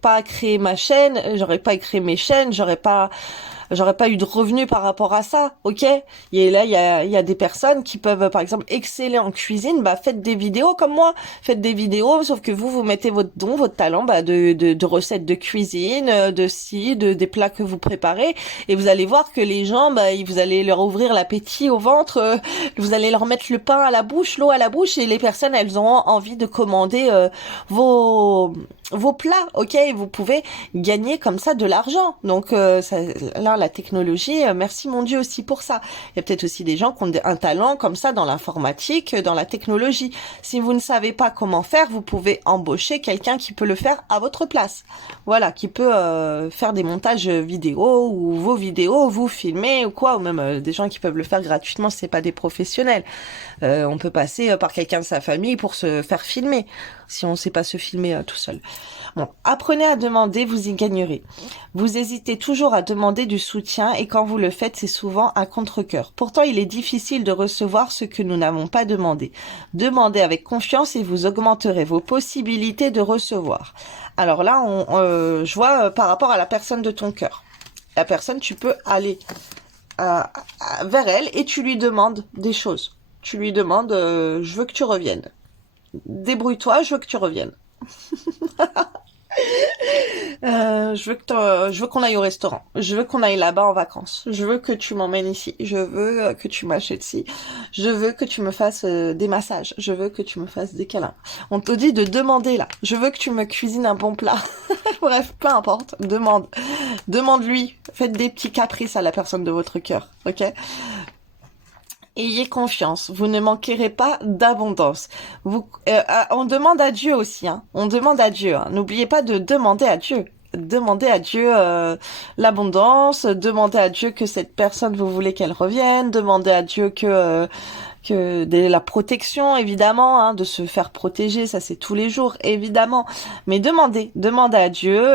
pas créé ma chaîne, j'aurais pas créé mes chaînes, j'aurais pas eu de revenus par rapport à ça, ok? Et là, il y a des personnes qui peuvent, par exemple, exceller en cuisine, bah, faites des vidéos comme moi. Faites des vidéos, sauf que vous mettez votre don, votre talent, bah, de recettes de cuisine, des plats que vous préparez. Et vous allez voir que les gens, bah, vous allez leur ouvrir l'appétit au ventre, vous allez leur mettre le pain à la bouche, l'eau à la bouche, et les personnes, elles auront envie de commander, vos plats, ok? Et vous pouvez gagner comme ça de l'argent. Donc, là, la technologie, merci mon Dieu aussi pour ça. Il y a peut-être aussi des gens qui ont un talent comme ça dans l'informatique, dans la technologie. Si vous ne savez pas comment faire, vous pouvez embaucher quelqu'un qui peut le faire à votre place. Voilà, qui peut faire des montages vidéo ou vos vidéos, vous filmer ou quoi, ou même des gens qui peuvent le faire gratuitement, c'est pas des professionnels. On peut passer par quelqu'un de sa famille pour se faire filmer, si on ne sait pas se filmer tout seul. Bon, apprenez à demander, vous y gagnerez. Vous hésitez toujours à demander du soutien et quand vous le faites, c'est souvent à contre-cœur. Pourtant, il est difficile de recevoir ce que nous n'avons pas demandé. Demandez avec confiance et vous augmenterez vos possibilités de recevoir. Alors là, je vois par rapport à la personne de ton cœur. La personne, tu peux aller vers elle et tu lui demandes des choses. Tu lui demandes, je veux que tu reviennes. Débrouille-toi, je veux que tu reviennes. Je veux qu'on aille au restaurant. Je veux qu'on aille là-bas en vacances. Je veux que tu m'emmènes ici. Je veux que tu m'achètes ci. Je veux que tu me fasses des massages. Je veux que tu me fasses des câlins. On te dit de demander là. Je veux que tu me cuisines un bon plat. Bref, peu importe. Demande. Demande-lui. Faites des petits caprices à la personne de votre cœur. Ok? Ayez confiance, vous ne manquerez pas d'abondance. On demande à Dieu aussi, hein. On demande à Dieu. Hein. N'oubliez pas de demander à Dieu. Demandez à Dieu l'abondance. Demandez à Dieu que cette personne, vous voulez qu'elle revienne. Demandez à Dieu que la protection, évidemment, hein, de se faire protéger, ça c'est tous les jours, évidemment. Mais demandez à Dieu.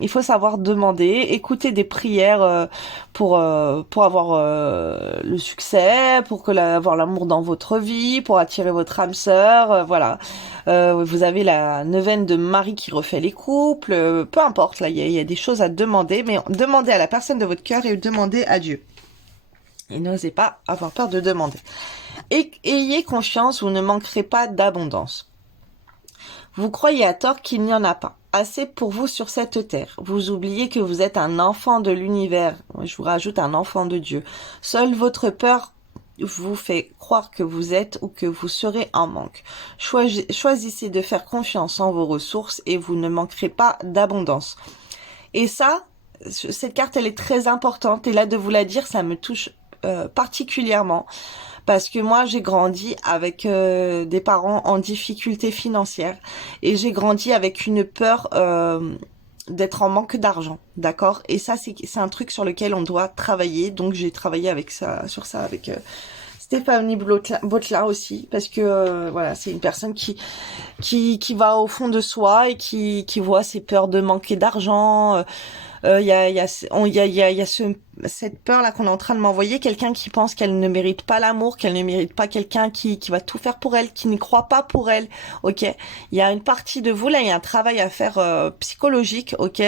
Il faut savoir demander, écouter des prières pour avoir le succès, avoir l'amour dans votre vie, pour attirer votre âme sœur, voilà. Vous avez la neuvaine de Marie qui refait les couples, peu importe, là il y a des choses à demander, mais demandez à la personne de votre cœur et demandez à Dieu. Et n'osez pas avoir peur de demander. Et ayez confiance, vous ne manquerez pas d'abondance. Vous croyez à tort qu'il n'y en a pas assez pour vous sur cette terre. Vous oubliez que vous êtes un enfant de l'univers. Je vous rajoute un enfant de Dieu. Seule votre peur vous fait croire que vous êtes ou que vous serez en manque. Choisissez de faire confiance en vos ressources et vous ne manquerez pas d'abondance. Et ça, cette carte, elle est très importante. Et là, de vous la dire, ça me touche particulièrement. Parce que moi, j'ai grandi avec des parents en difficulté financière. Et j'ai grandi avec une peur d'être en manque d'argent. D'accord? Et ça, c'est un truc sur lequel on doit travailler. Donc, j'ai travaillé sur ça avec Stéphanie Botla aussi, parce que voilà, c'est une personne qui va au fond de soi et qui voit ses peurs de manquer d'argent. Il y a cette peur là qu'on est en train de m'envoyer, quelqu'un qui pense qu'elle ne mérite pas l'amour, qu'elle ne mérite pas quelqu'un qui va tout faire pour elle, qui n'y croit pas pour elle. Ok, il y a une partie de vous là, il y a un travail à faire psychologique. Ok,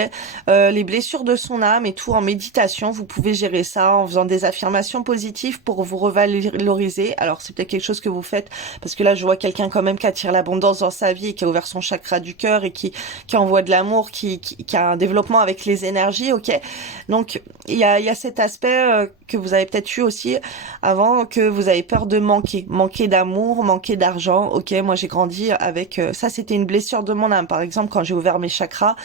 les blessures de son âme et tout en méditation, vous pouvez gérer ça en faisant des affirmations positives pour vous revaloriser. Alors c'est peut-être quelque chose que vous faites parce que là je vois quelqu'un quand même qui attire l'abondance dans sa vie, et qui a ouvert son chakra du cœur et qui envoie de l'amour, qui a un développement avec les énergies. Ok, donc il y a cet aspect que vous avez peut-être eu aussi avant, que vous avez peur de manquer d'amour, manquer d'argent. Ok, moi j'ai grandi avec ça, c'était une blessure de mon âme. Par exemple, quand j'ai ouvert mes chakras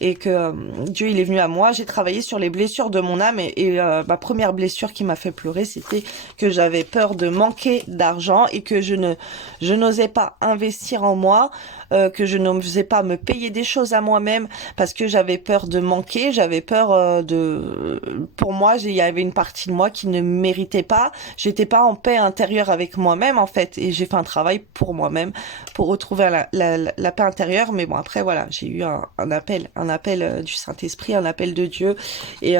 et que Dieu il est venu à moi, j'ai travaillé sur les blessures de mon âme et ma première blessure qui m'a fait pleurer, c'était que j'avais peur de manquer d'argent et que je n'osais pas investir en moi, que je n'osais pas me payer des choses à moi-même parce que j'avais peur de manquer, j'avais peur pour moi, il y avait une partie de moi qui ne méritait pas. J'étais pas en paix intérieure avec moi-même en fait, et j'ai fait un travail pour moi-même pour retrouver la paix intérieure. Mais bon, après voilà, j'ai eu un appel du Saint-Esprit, un appel de Dieu, et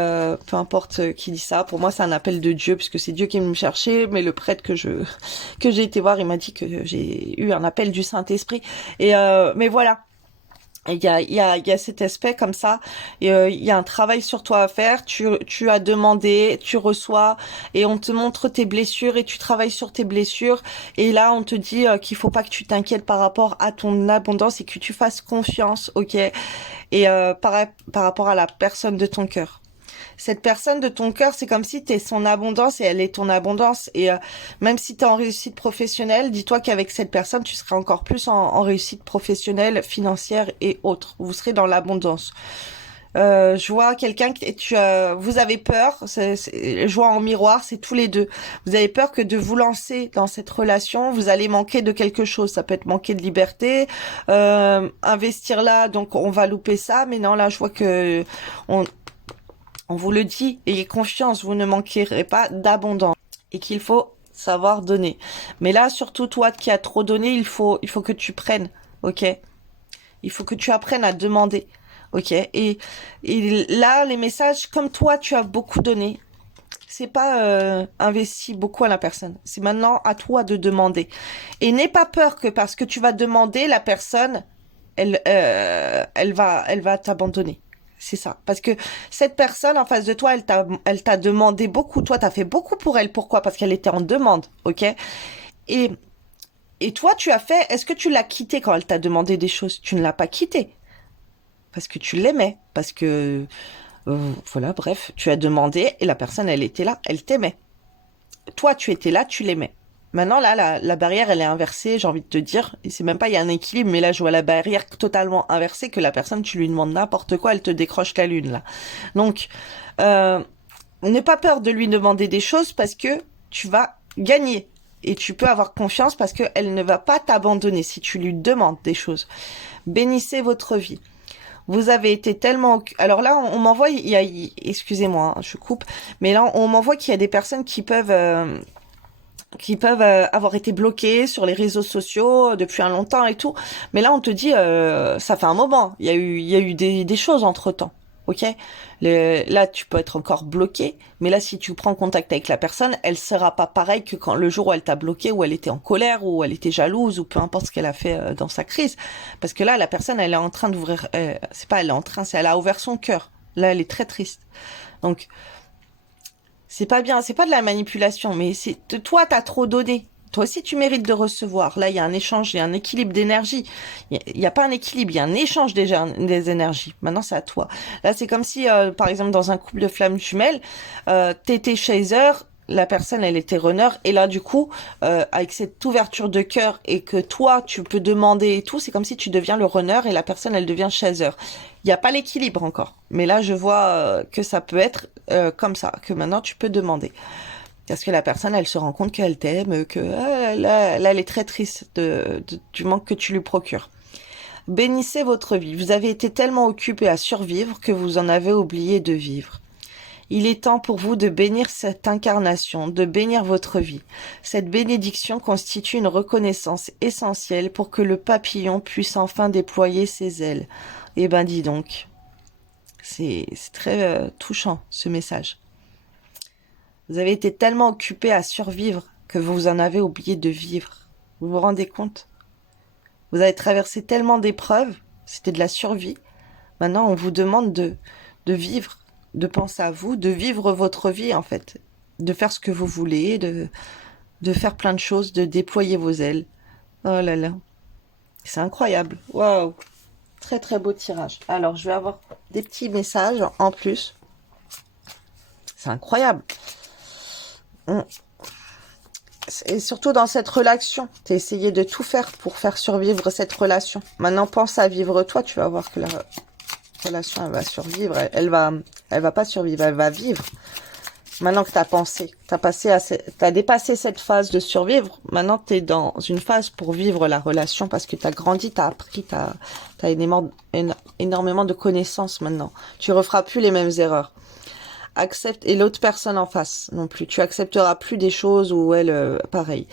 peu importe qui dit ça, pour moi c'est un appel de Dieu puisque c'est Dieu qui est venu me chercher. Mais le prêtre que j'ai été voir, il m'a dit que j'ai eu un appel du Saint-Esprit, et mais voilà. Il y a cet aspect comme ça, et il y a un travail sur toi à faire. Tu as demandé, tu reçois, et on te montre tes blessures et tu travailles sur tes blessures. Et là, on te dit qu'il faut pas que tu t'inquiètes par rapport à ton abondance et que tu fasses confiance, ok? Et par rapport à la personne de ton cœur. Cette personne de ton cœur, c'est comme si tu es son abondance et elle est ton abondance. Et même si tu es en réussite professionnelle, dis-toi qu'avec cette personne, tu seras encore plus en réussite professionnelle, financière et autres. Vous serez dans l'abondance. Je vois quelqu'un vous avez peur, je vois en miroir, c'est tous les deux. Vous avez peur que de vous lancer dans cette relation, vous allez manquer de quelque chose. Ça peut être manquer de liberté, investir là, donc on va louper ça. Mais non, là, je vois que on vous le dit, ayez confiance, vous ne manquerez pas d'abondance et qu'il faut savoir donner. Mais là, surtout toi qui as trop donné, il faut que tu prennes, ok? Il faut que tu apprennes à demander, ok? Et là, les messages, comme toi, tu as beaucoup donné, c'est pas investi beaucoup à la personne. C'est maintenant à toi de demander. Et n'aie pas peur que parce que tu vas demander, la personne, elle va t'abandonner. C'est ça. Parce que cette personne en face de toi, elle t'a demandé beaucoup. Toi, t'as fait beaucoup pour elle. Pourquoi? Parce qu'elle était en demande, ok? Et, et toi, est-ce que tu l'as quittée quand elle t'a demandé des choses? Tu ne l'as pas quittée. Parce que tu l'aimais. Parce que, voilà, bref, tu as demandé et la personne, elle était là. Elle t'aimait. Toi, tu étais là, tu l'aimais. Maintenant, là, la barrière, elle est inversée, j'ai envie de te dire. Et c'est même pas, il y a un équilibre, mais là, je vois la barrière totalement inversée, que la personne, tu lui demandes n'importe quoi, elle te décroche la lune, là. Donc, n'aie pas peur de lui demander des choses parce que tu vas gagner. Et tu peux avoir confiance parce qu'elle ne va pas t'abandonner si tu lui demandes des choses. Bénissez votre vie. Vous avez été tellement... Alors là, on m'envoie... Excusez-moi, hein, je coupe. Mais là, on m'envoie qu'il y a des personnes qui peuvent avoir été bloqués sur les réseaux sociaux depuis un longtemps et tout. Mais là, on te dit, ça fait un moment. Il y a eu des choses entre-temps. Ok? Là, tu peux être encore bloqué. Mais là, si tu prends contact avec la personne, elle sera pas pareille que quand le jour où elle t'a bloqué, où elle était en colère, ou elle était jalouse, ou peu importe ce qu'elle a fait dans sa crise. Parce que là, la personne, elle est en train d'ouvrir... c'est pas elle est en train, c'est elle a ouvert son cœur. Là, elle est très triste. Donc... c'est pas bien, c'est pas de la manipulation, mais toi, t'as trop donné. Toi aussi, tu mérites de recevoir. Là, il y a un échange, il y a un équilibre d'énergie. Il y a pas un équilibre, il y a un échange des énergies. Maintenant, c'est à toi. Là, c'est comme si, par exemple, dans un couple de flammes jumelles, t'étais chaser, la personne, elle était runner, et là, du coup, avec cette ouverture de cœur et que toi, tu peux demander et tout, c'est comme si tu deviens le runner et la personne, elle devient chaser. Il n'y a pas l'équilibre encore. Mais là, je vois que ça peut être comme ça, que maintenant, tu peux demander. Parce que la personne, elle se rend compte qu'elle t'aime, que là, elle est très triste du manque que tu lui procures. Bénissez votre vie. Vous avez été tellement occupé à survivre que vous en avez oublié de vivre. Il est temps pour vous de bénir cette incarnation, de bénir votre vie. Cette bénédiction constitue une reconnaissance essentielle pour que le papillon puisse enfin déployer ses ailes. Eh ben, dis donc, c'est très touchant, ce message. Vous avez été tellement occupé à survivre que vous en avez oublié de vivre. Vous vous rendez compte? Vous avez traversé tellement d'épreuves, c'était de la survie. Maintenant, on vous demande de vivre, de penser à vous, de vivre votre vie, en fait. De faire ce que vous voulez, de faire plein de choses, de déployer vos ailes. Oh là là. C'est incroyable. Waouh. Très très beau tirage. Alors, je vais avoir des petits messages en plus. C'est incroyable. Et surtout dans cette relation, tu as essayé de tout faire pour faire survivre cette relation. Maintenant, pense à vivre toi, tu vas voir que la relation, elle va survivre. Elle va pas survivre, elle va vivre. Maintenant que t'as pensé, t'as dépassé cette phase de survivre, maintenant t'es dans une phase pour vivre la relation parce que t'as grandi, t'as appris, t'as énormément de connaissances maintenant. Tu referas plus les mêmes erreurs. Accepte, et l'autre personne en face non plus. Tu accepteras plus des choses où elle, pareil.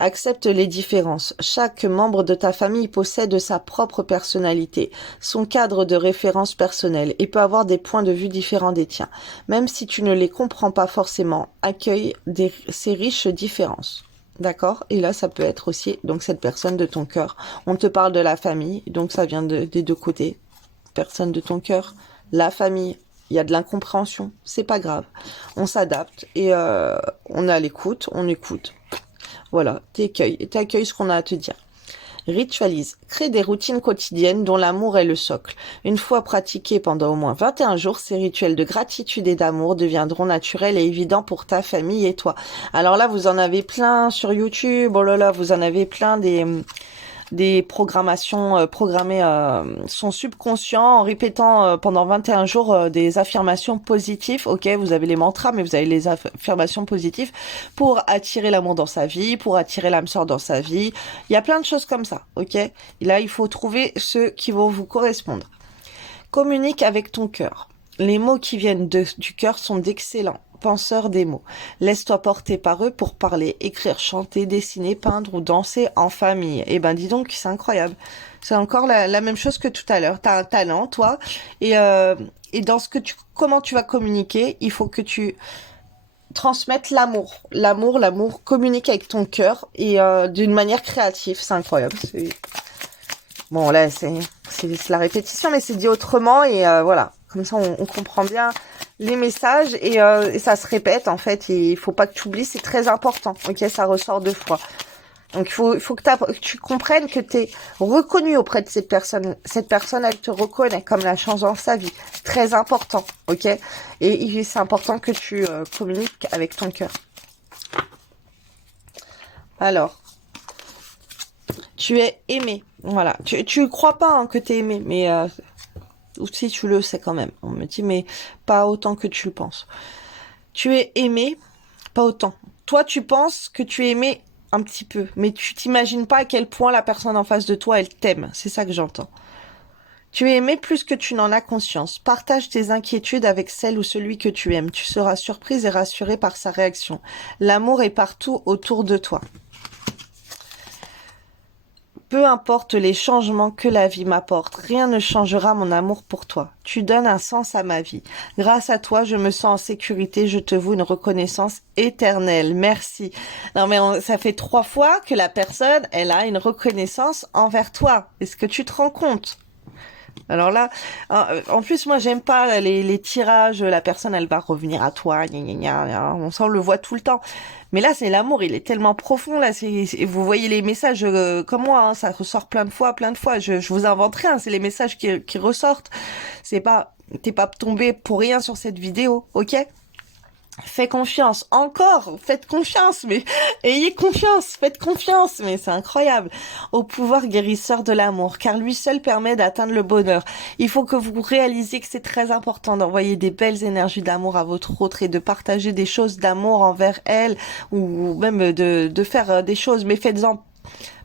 Accepte les différences. Chaque membre de ta famille possède sa propre personnalité, son cadre de référence personnel et peut avoir des points de vue différents des tiens. Même si tu ne les comprends pas forcément, accueille ces riches différences. D'accord? Et là, ça peut être aussi, donc, cette personne de ton cœur. On te parle de la famille, donc ça vient des deux côtés. Personne de ton cœur, la famille. Il y a de l'incompréhension, c'est pas grave. On s'adapte et on est à l'écoute, on écoute. Voilà, t'accueilles ce qu'on a à te dire. Ritualise. Crée des routines quotidiennes dont l'amour est le socle. Une fois pratiqués pendant au moins 21 jours, ces rituels de gratitude et d'amour deviendront naturels et évidents pour ta famille et toi. Alors là, vous en avez plein sur YouTube. Oh là là, vous en avez plein des programmations programmées son subconscient en répétant pendant 21 jours des affirmations positives. Ok, vous avez les mantras, mais vous avez les affirmations positives pour attirer l'amour dans sa vie, pour attirer l'âme sœur dans sa vie. Il y a plein de choses comme ça. Ok, et là il faut trouver ceux qui vont vous correspondre. Communique avec ton cœur. Les mots qui viennent du cœur sont d'excellents penseurs des mots. Laisse-toi porter par eux pour parler, écrire, chanter, dessiner, peindre ou danser en famille. Eh ben dis donc, c'est incroyable. C'est encore la même chose que tout à l'heure. T'as un talent, toi, et dans comment tu vas communiquer, il faut que tu transmettes l'amour. L'amour, communique avec ton cœur et d'une manière créative. C'est incroyable. Bon, là, c'est la répétition, mais c'est dit autrement et voilà. Comme ça, on comprend bien les messages et ça se répète en fait. Et il faut pas que tu oublies, c'est très important. Ok, ça ressort deux fois. Donc il faut que tu comprennes que tu es reconnu auprès de cette personne. Cette personne, elle te reconnaît comme la chance dans sa vie. Très important, ok. Et c'est important que tu communiques avec ton cœur. Alors, tu es aimé. Voilà. Tu crois pas hein, que tu es aimé, mais ou si tu le sais quand même. On me dit, mais pas autant que tu le penses. Tu es aimé, pas autant. Toi, tu penses que tu es aimé un petit peu, mais tu t'imagines pas à quel point la personne en face de toi, elle t'aime. C'est ça que j'entends. Tu es aimé plus que tu n'en as conscience. Partage tes inquiétudes avec celle ou celui que tu aimes. Tu seras surprise et rassurée par sa réaction. L'amour est partout autour de toi. Peu importe les changements que la vie m'apporte, rien ne changera mon amour pour toi. Tu donnes un sens à ma vie. Grâce à toi, je me sens en sécurité. Je te voue une reconnaissance éternelle. Merci. Non mais ça fait 3 fois que la personne, elle a une reconnaissance envers toi. Est-ce que tu te rends compte ? Alors là, en plus, moi, j'aime pas les tirages. La personne, elle va revenir à toi. Gna, gna, gna, gna. On le voit tout le temps. Mais là, c'est l'amour. Il est tellement profond. Là, vous voyez les messages comme moi. Hein, ça ressort plein de fois, plein de fois. Je vous invente rien. C'est les messages qui ressortent. T'es pas tombé pour rien sur cette vidéo, ok ? Fais confiance, encore, faites confiance, mais ayez confiance, faites confiance, mais c'est incroyable, au pouvoir guérisseur de l'amour, car lui seul permet d'atteindre le bonheur. Il faut que vous réalisiez que c'est très important d'envoyer des belles énergies d'amour à votre autre et de partager des choses d'amour envers elle, ou même de faire des choses, mais faites-en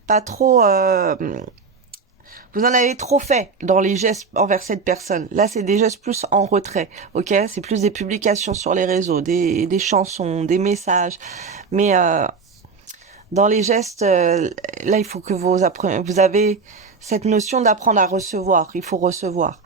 pas trop... Vous en avez trop fait dans les gestes envers cette personne. Là, c'est des gestes plus en retrait, ok ? C'est plus des publications sur les réseaux, des chansons, des messages. Mais dans les gestes, là, il faut que vous avez cette notion d'apprendre à recevoir. Il faut recevoir.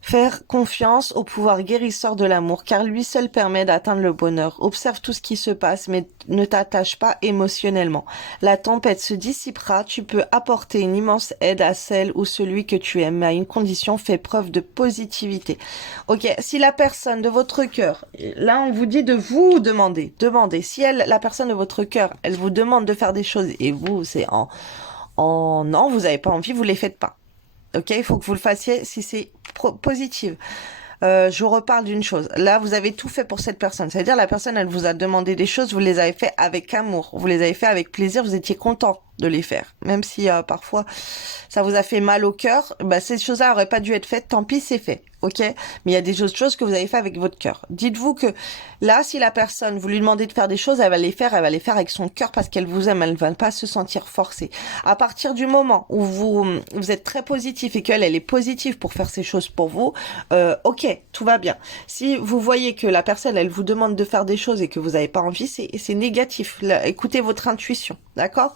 Faire confiance au pouvoir guérisseur de l'amour, car lui seul permet d'atteindre le bonheur. Observe tout ce qui se passe, mais ne t'attache pas émotionnellement. La tempête se dissipera, tu peux apporter une immense aide à celle ou celui que tu aimes, mais à une condition, fais preuve de positivité. Ok, si la personne de votre cœur, là on vous dit de vous demandez. Si la personne de votre cœur, elle vous demande de faire des choses, et vous, c'est en non, vous n'avez pas envie, vous les faites pas. Ok, il faut que vous le fassiez si c'est positif. Je vous reparle d'une chose. Là, vous avez tout fait pour cette personne. C'est-à-dire, la personne, elle vous a demandé des choses, vous les avez fait avec amour, vous les avez fait avec plaisir, vous étiez content de les faire. Même si parfois ça vous a fait mal au cœur, bah, ces choses-là auraient pas dû être faites, tant pis, c'est fait. Ok? Mais il y a des autres choses que vous avez fait avec votre cœur. Dites-vous que là, si la personne, vous lui demandez de faire des choses, elle va les faire avec son cœur parce qu'elle vous aime, elle ne va pas se sentir forcée. À partir du moment où vous êtes très positif et qu'elle, elle est positive pour faire ces choses pour vous, ok, tout va bien. Si vous voyez que la personne, elle vous demande de faire des choses et que vous n'avez pas envie, c'est négatif. Là, écoutez votre intuition, d'accord?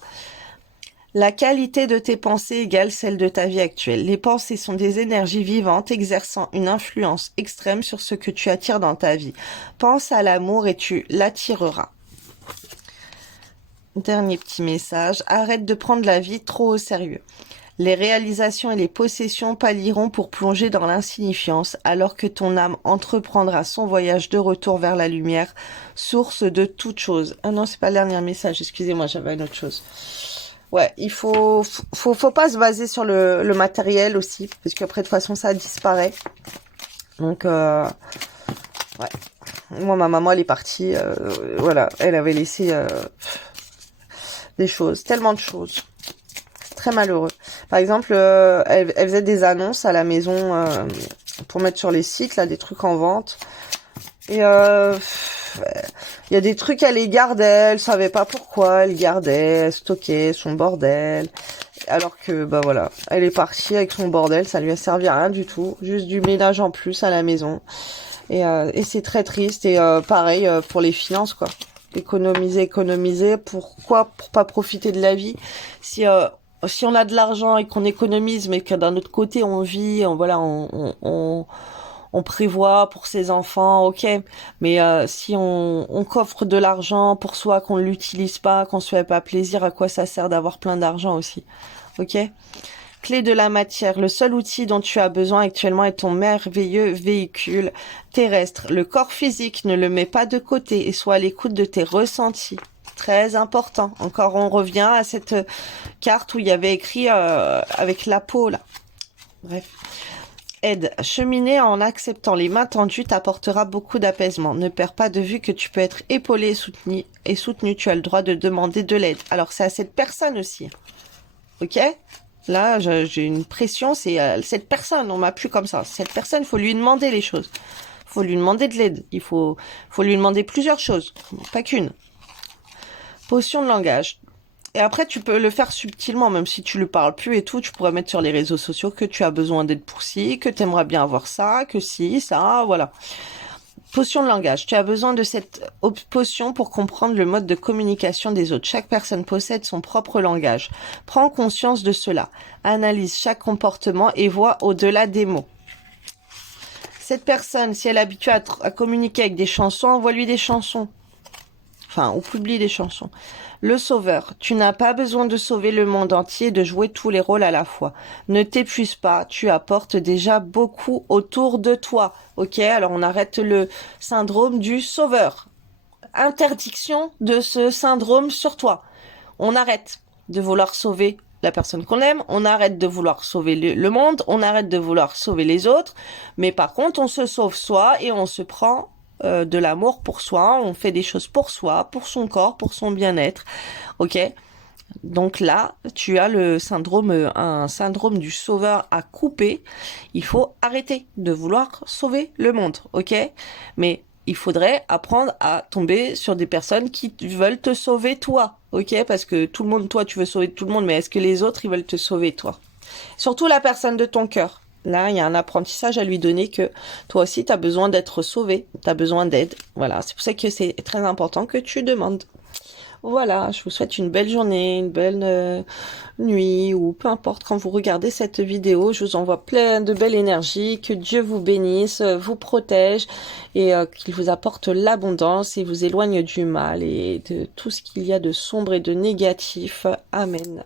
La qualité de tes pensées égale celle de ta vie actuelle. Les pensées sont des énergies vivantes exerçant une influence extrême sur ce que tu attires dans ta vie. Pense à l'amour et tu l'attireras. Dernier petit message. Arrête de prendre la vie trop au sérieux. Les réalisations et les possessions pâliront pour plonger dans l'insignifiance, alors que ton âme entreprendra son voyage de retour vers la lumière, source de toute chose. Ah non, c'est pas le dernier message, excusez-moi, j'avais une autre chose. Ouais, il faut pas se baser sur le matériel aussi, parce qu'après de toute façon ça disparaît. Donc ouais, moi ma maman elle est partie, voilà, elle avait laissé des choses, tellement de choses. C'est très malheureux. Par exemple, elle faisait des annonces à la maison pour mettre sur les sites là des trucs en vente. Et il y a des trucs, elle les gardait, elle savait pas pourquoi, elle gardait, elle stockait son bordel. Alors que, bah voilà, elle est partie avec son bordel, ça lui a servi à rien du tout, juste du ménage en plus à la maison. Et c'est très triste, et pareil pour les finances, quoi. Économiser, pourquoi? Pour pas profiter de la vie. Si on a de l'argent et qu'on économise, mais que d'un autre côté on vit, on prévoit pour ses enfants, ok. Mais si on coffre de l'argent pour soi, qu'on ne l'utilise pas, qu'on se fait pas plaisir, à quoi ça sert d'avoir plein d'argent aussi, ok. Clé de la matière. Le seul outil dont tu as besoin actuellement est ton merveilleux véhicule terrestre. Le corps physique, ne le mets pas de côté et sois à l'écoute de tes ressentis. Très important. Encore, on revient à cette carte où il y avait écrit avec la peau, là. Bref. Aide. Cheminer en acceptant les mains tendues t'apportera beaucoup d'apaisement. Ne perds pas de vue que tu peux être épaulé et soutenu. Tu as le droit de demander de l'aide. Alors, c'est à cette personne aussi. Ok? Là, j'ai une pression, c'est cette personne, on m'a plus comme ça. Cette personne, il faut lui demander les choses. Il faut lui demander de l'aide. Il faut lui demander plusieurs choses, pas qu'une. Potion de langage. Et après, tu peux le faire subtilement, même si tu lui parles plus et tout, tu pourrais mettre sur les réseaux sociaux que tu as besoin d'aide pour ci, que tu aimerais bien avoir ça, que si, ça, voilà. Potion de langage. Tu as besoin de cette potion pour comprendre le mode de communication des autres. Chaque personne possède son propre langage. Prends conscience de cela. Analyse chaque comportement et vois au-delà des mots. Cette personne, si elle est habituée à communiquer avec des chansons, envoie-lui des chansons. Enfin, ou publie des chansons. Le sauveur. Tu n'as pas besoin de sauver le monde entier et de jouer tous les rôles à la fois. Ne t'épuise pas, tu apportes déjà beaucoup autour de toi. Ok, alors on arrête le syndrome du sauveur. Interdiction de ce syndrome sur toi. On arrête de vouloir sauver la personne qu'on aime, on arrête de vouloir sauver le monde, on arrête de vouloir sauver les autres, mais par contre on se sauve soi et on se prend de l'amour pour soi, on fait des choses pour soi, pour son corps, pour son bien-être, ok. Donc là, tu as un syndrome du sauveur à couper. Il faut arrêter de vouloir sauver le monde, ok. Mais il faudrait apprendre à tomber sur des personnes qui veulent te sauver toi, ok. Parce que tout le monde, toi, tu veux sauver tout le monde, mais est-ce que les autres, ils veulent te sauver toi? Surtout la personne de ton cœur. Là, il y a un apprentissage à lui donner que toi aussi, tu as besoin d'être sauvé, tu as besoin d'aide. Voilà, c'est pour ça que c'est très important que tu demandes. Voilà, je vous souhaite une belle journée, une belle nuit, ou peu importe quand vous regardez cette vidéo. Je vous envoie plein de belles énergies, que Dieu vous bénisse, vous protège, et qu'il vous apporte l'abondance et vous éloigne du mal et de tout ce qu'il y a de sombre et de négatif. Amen.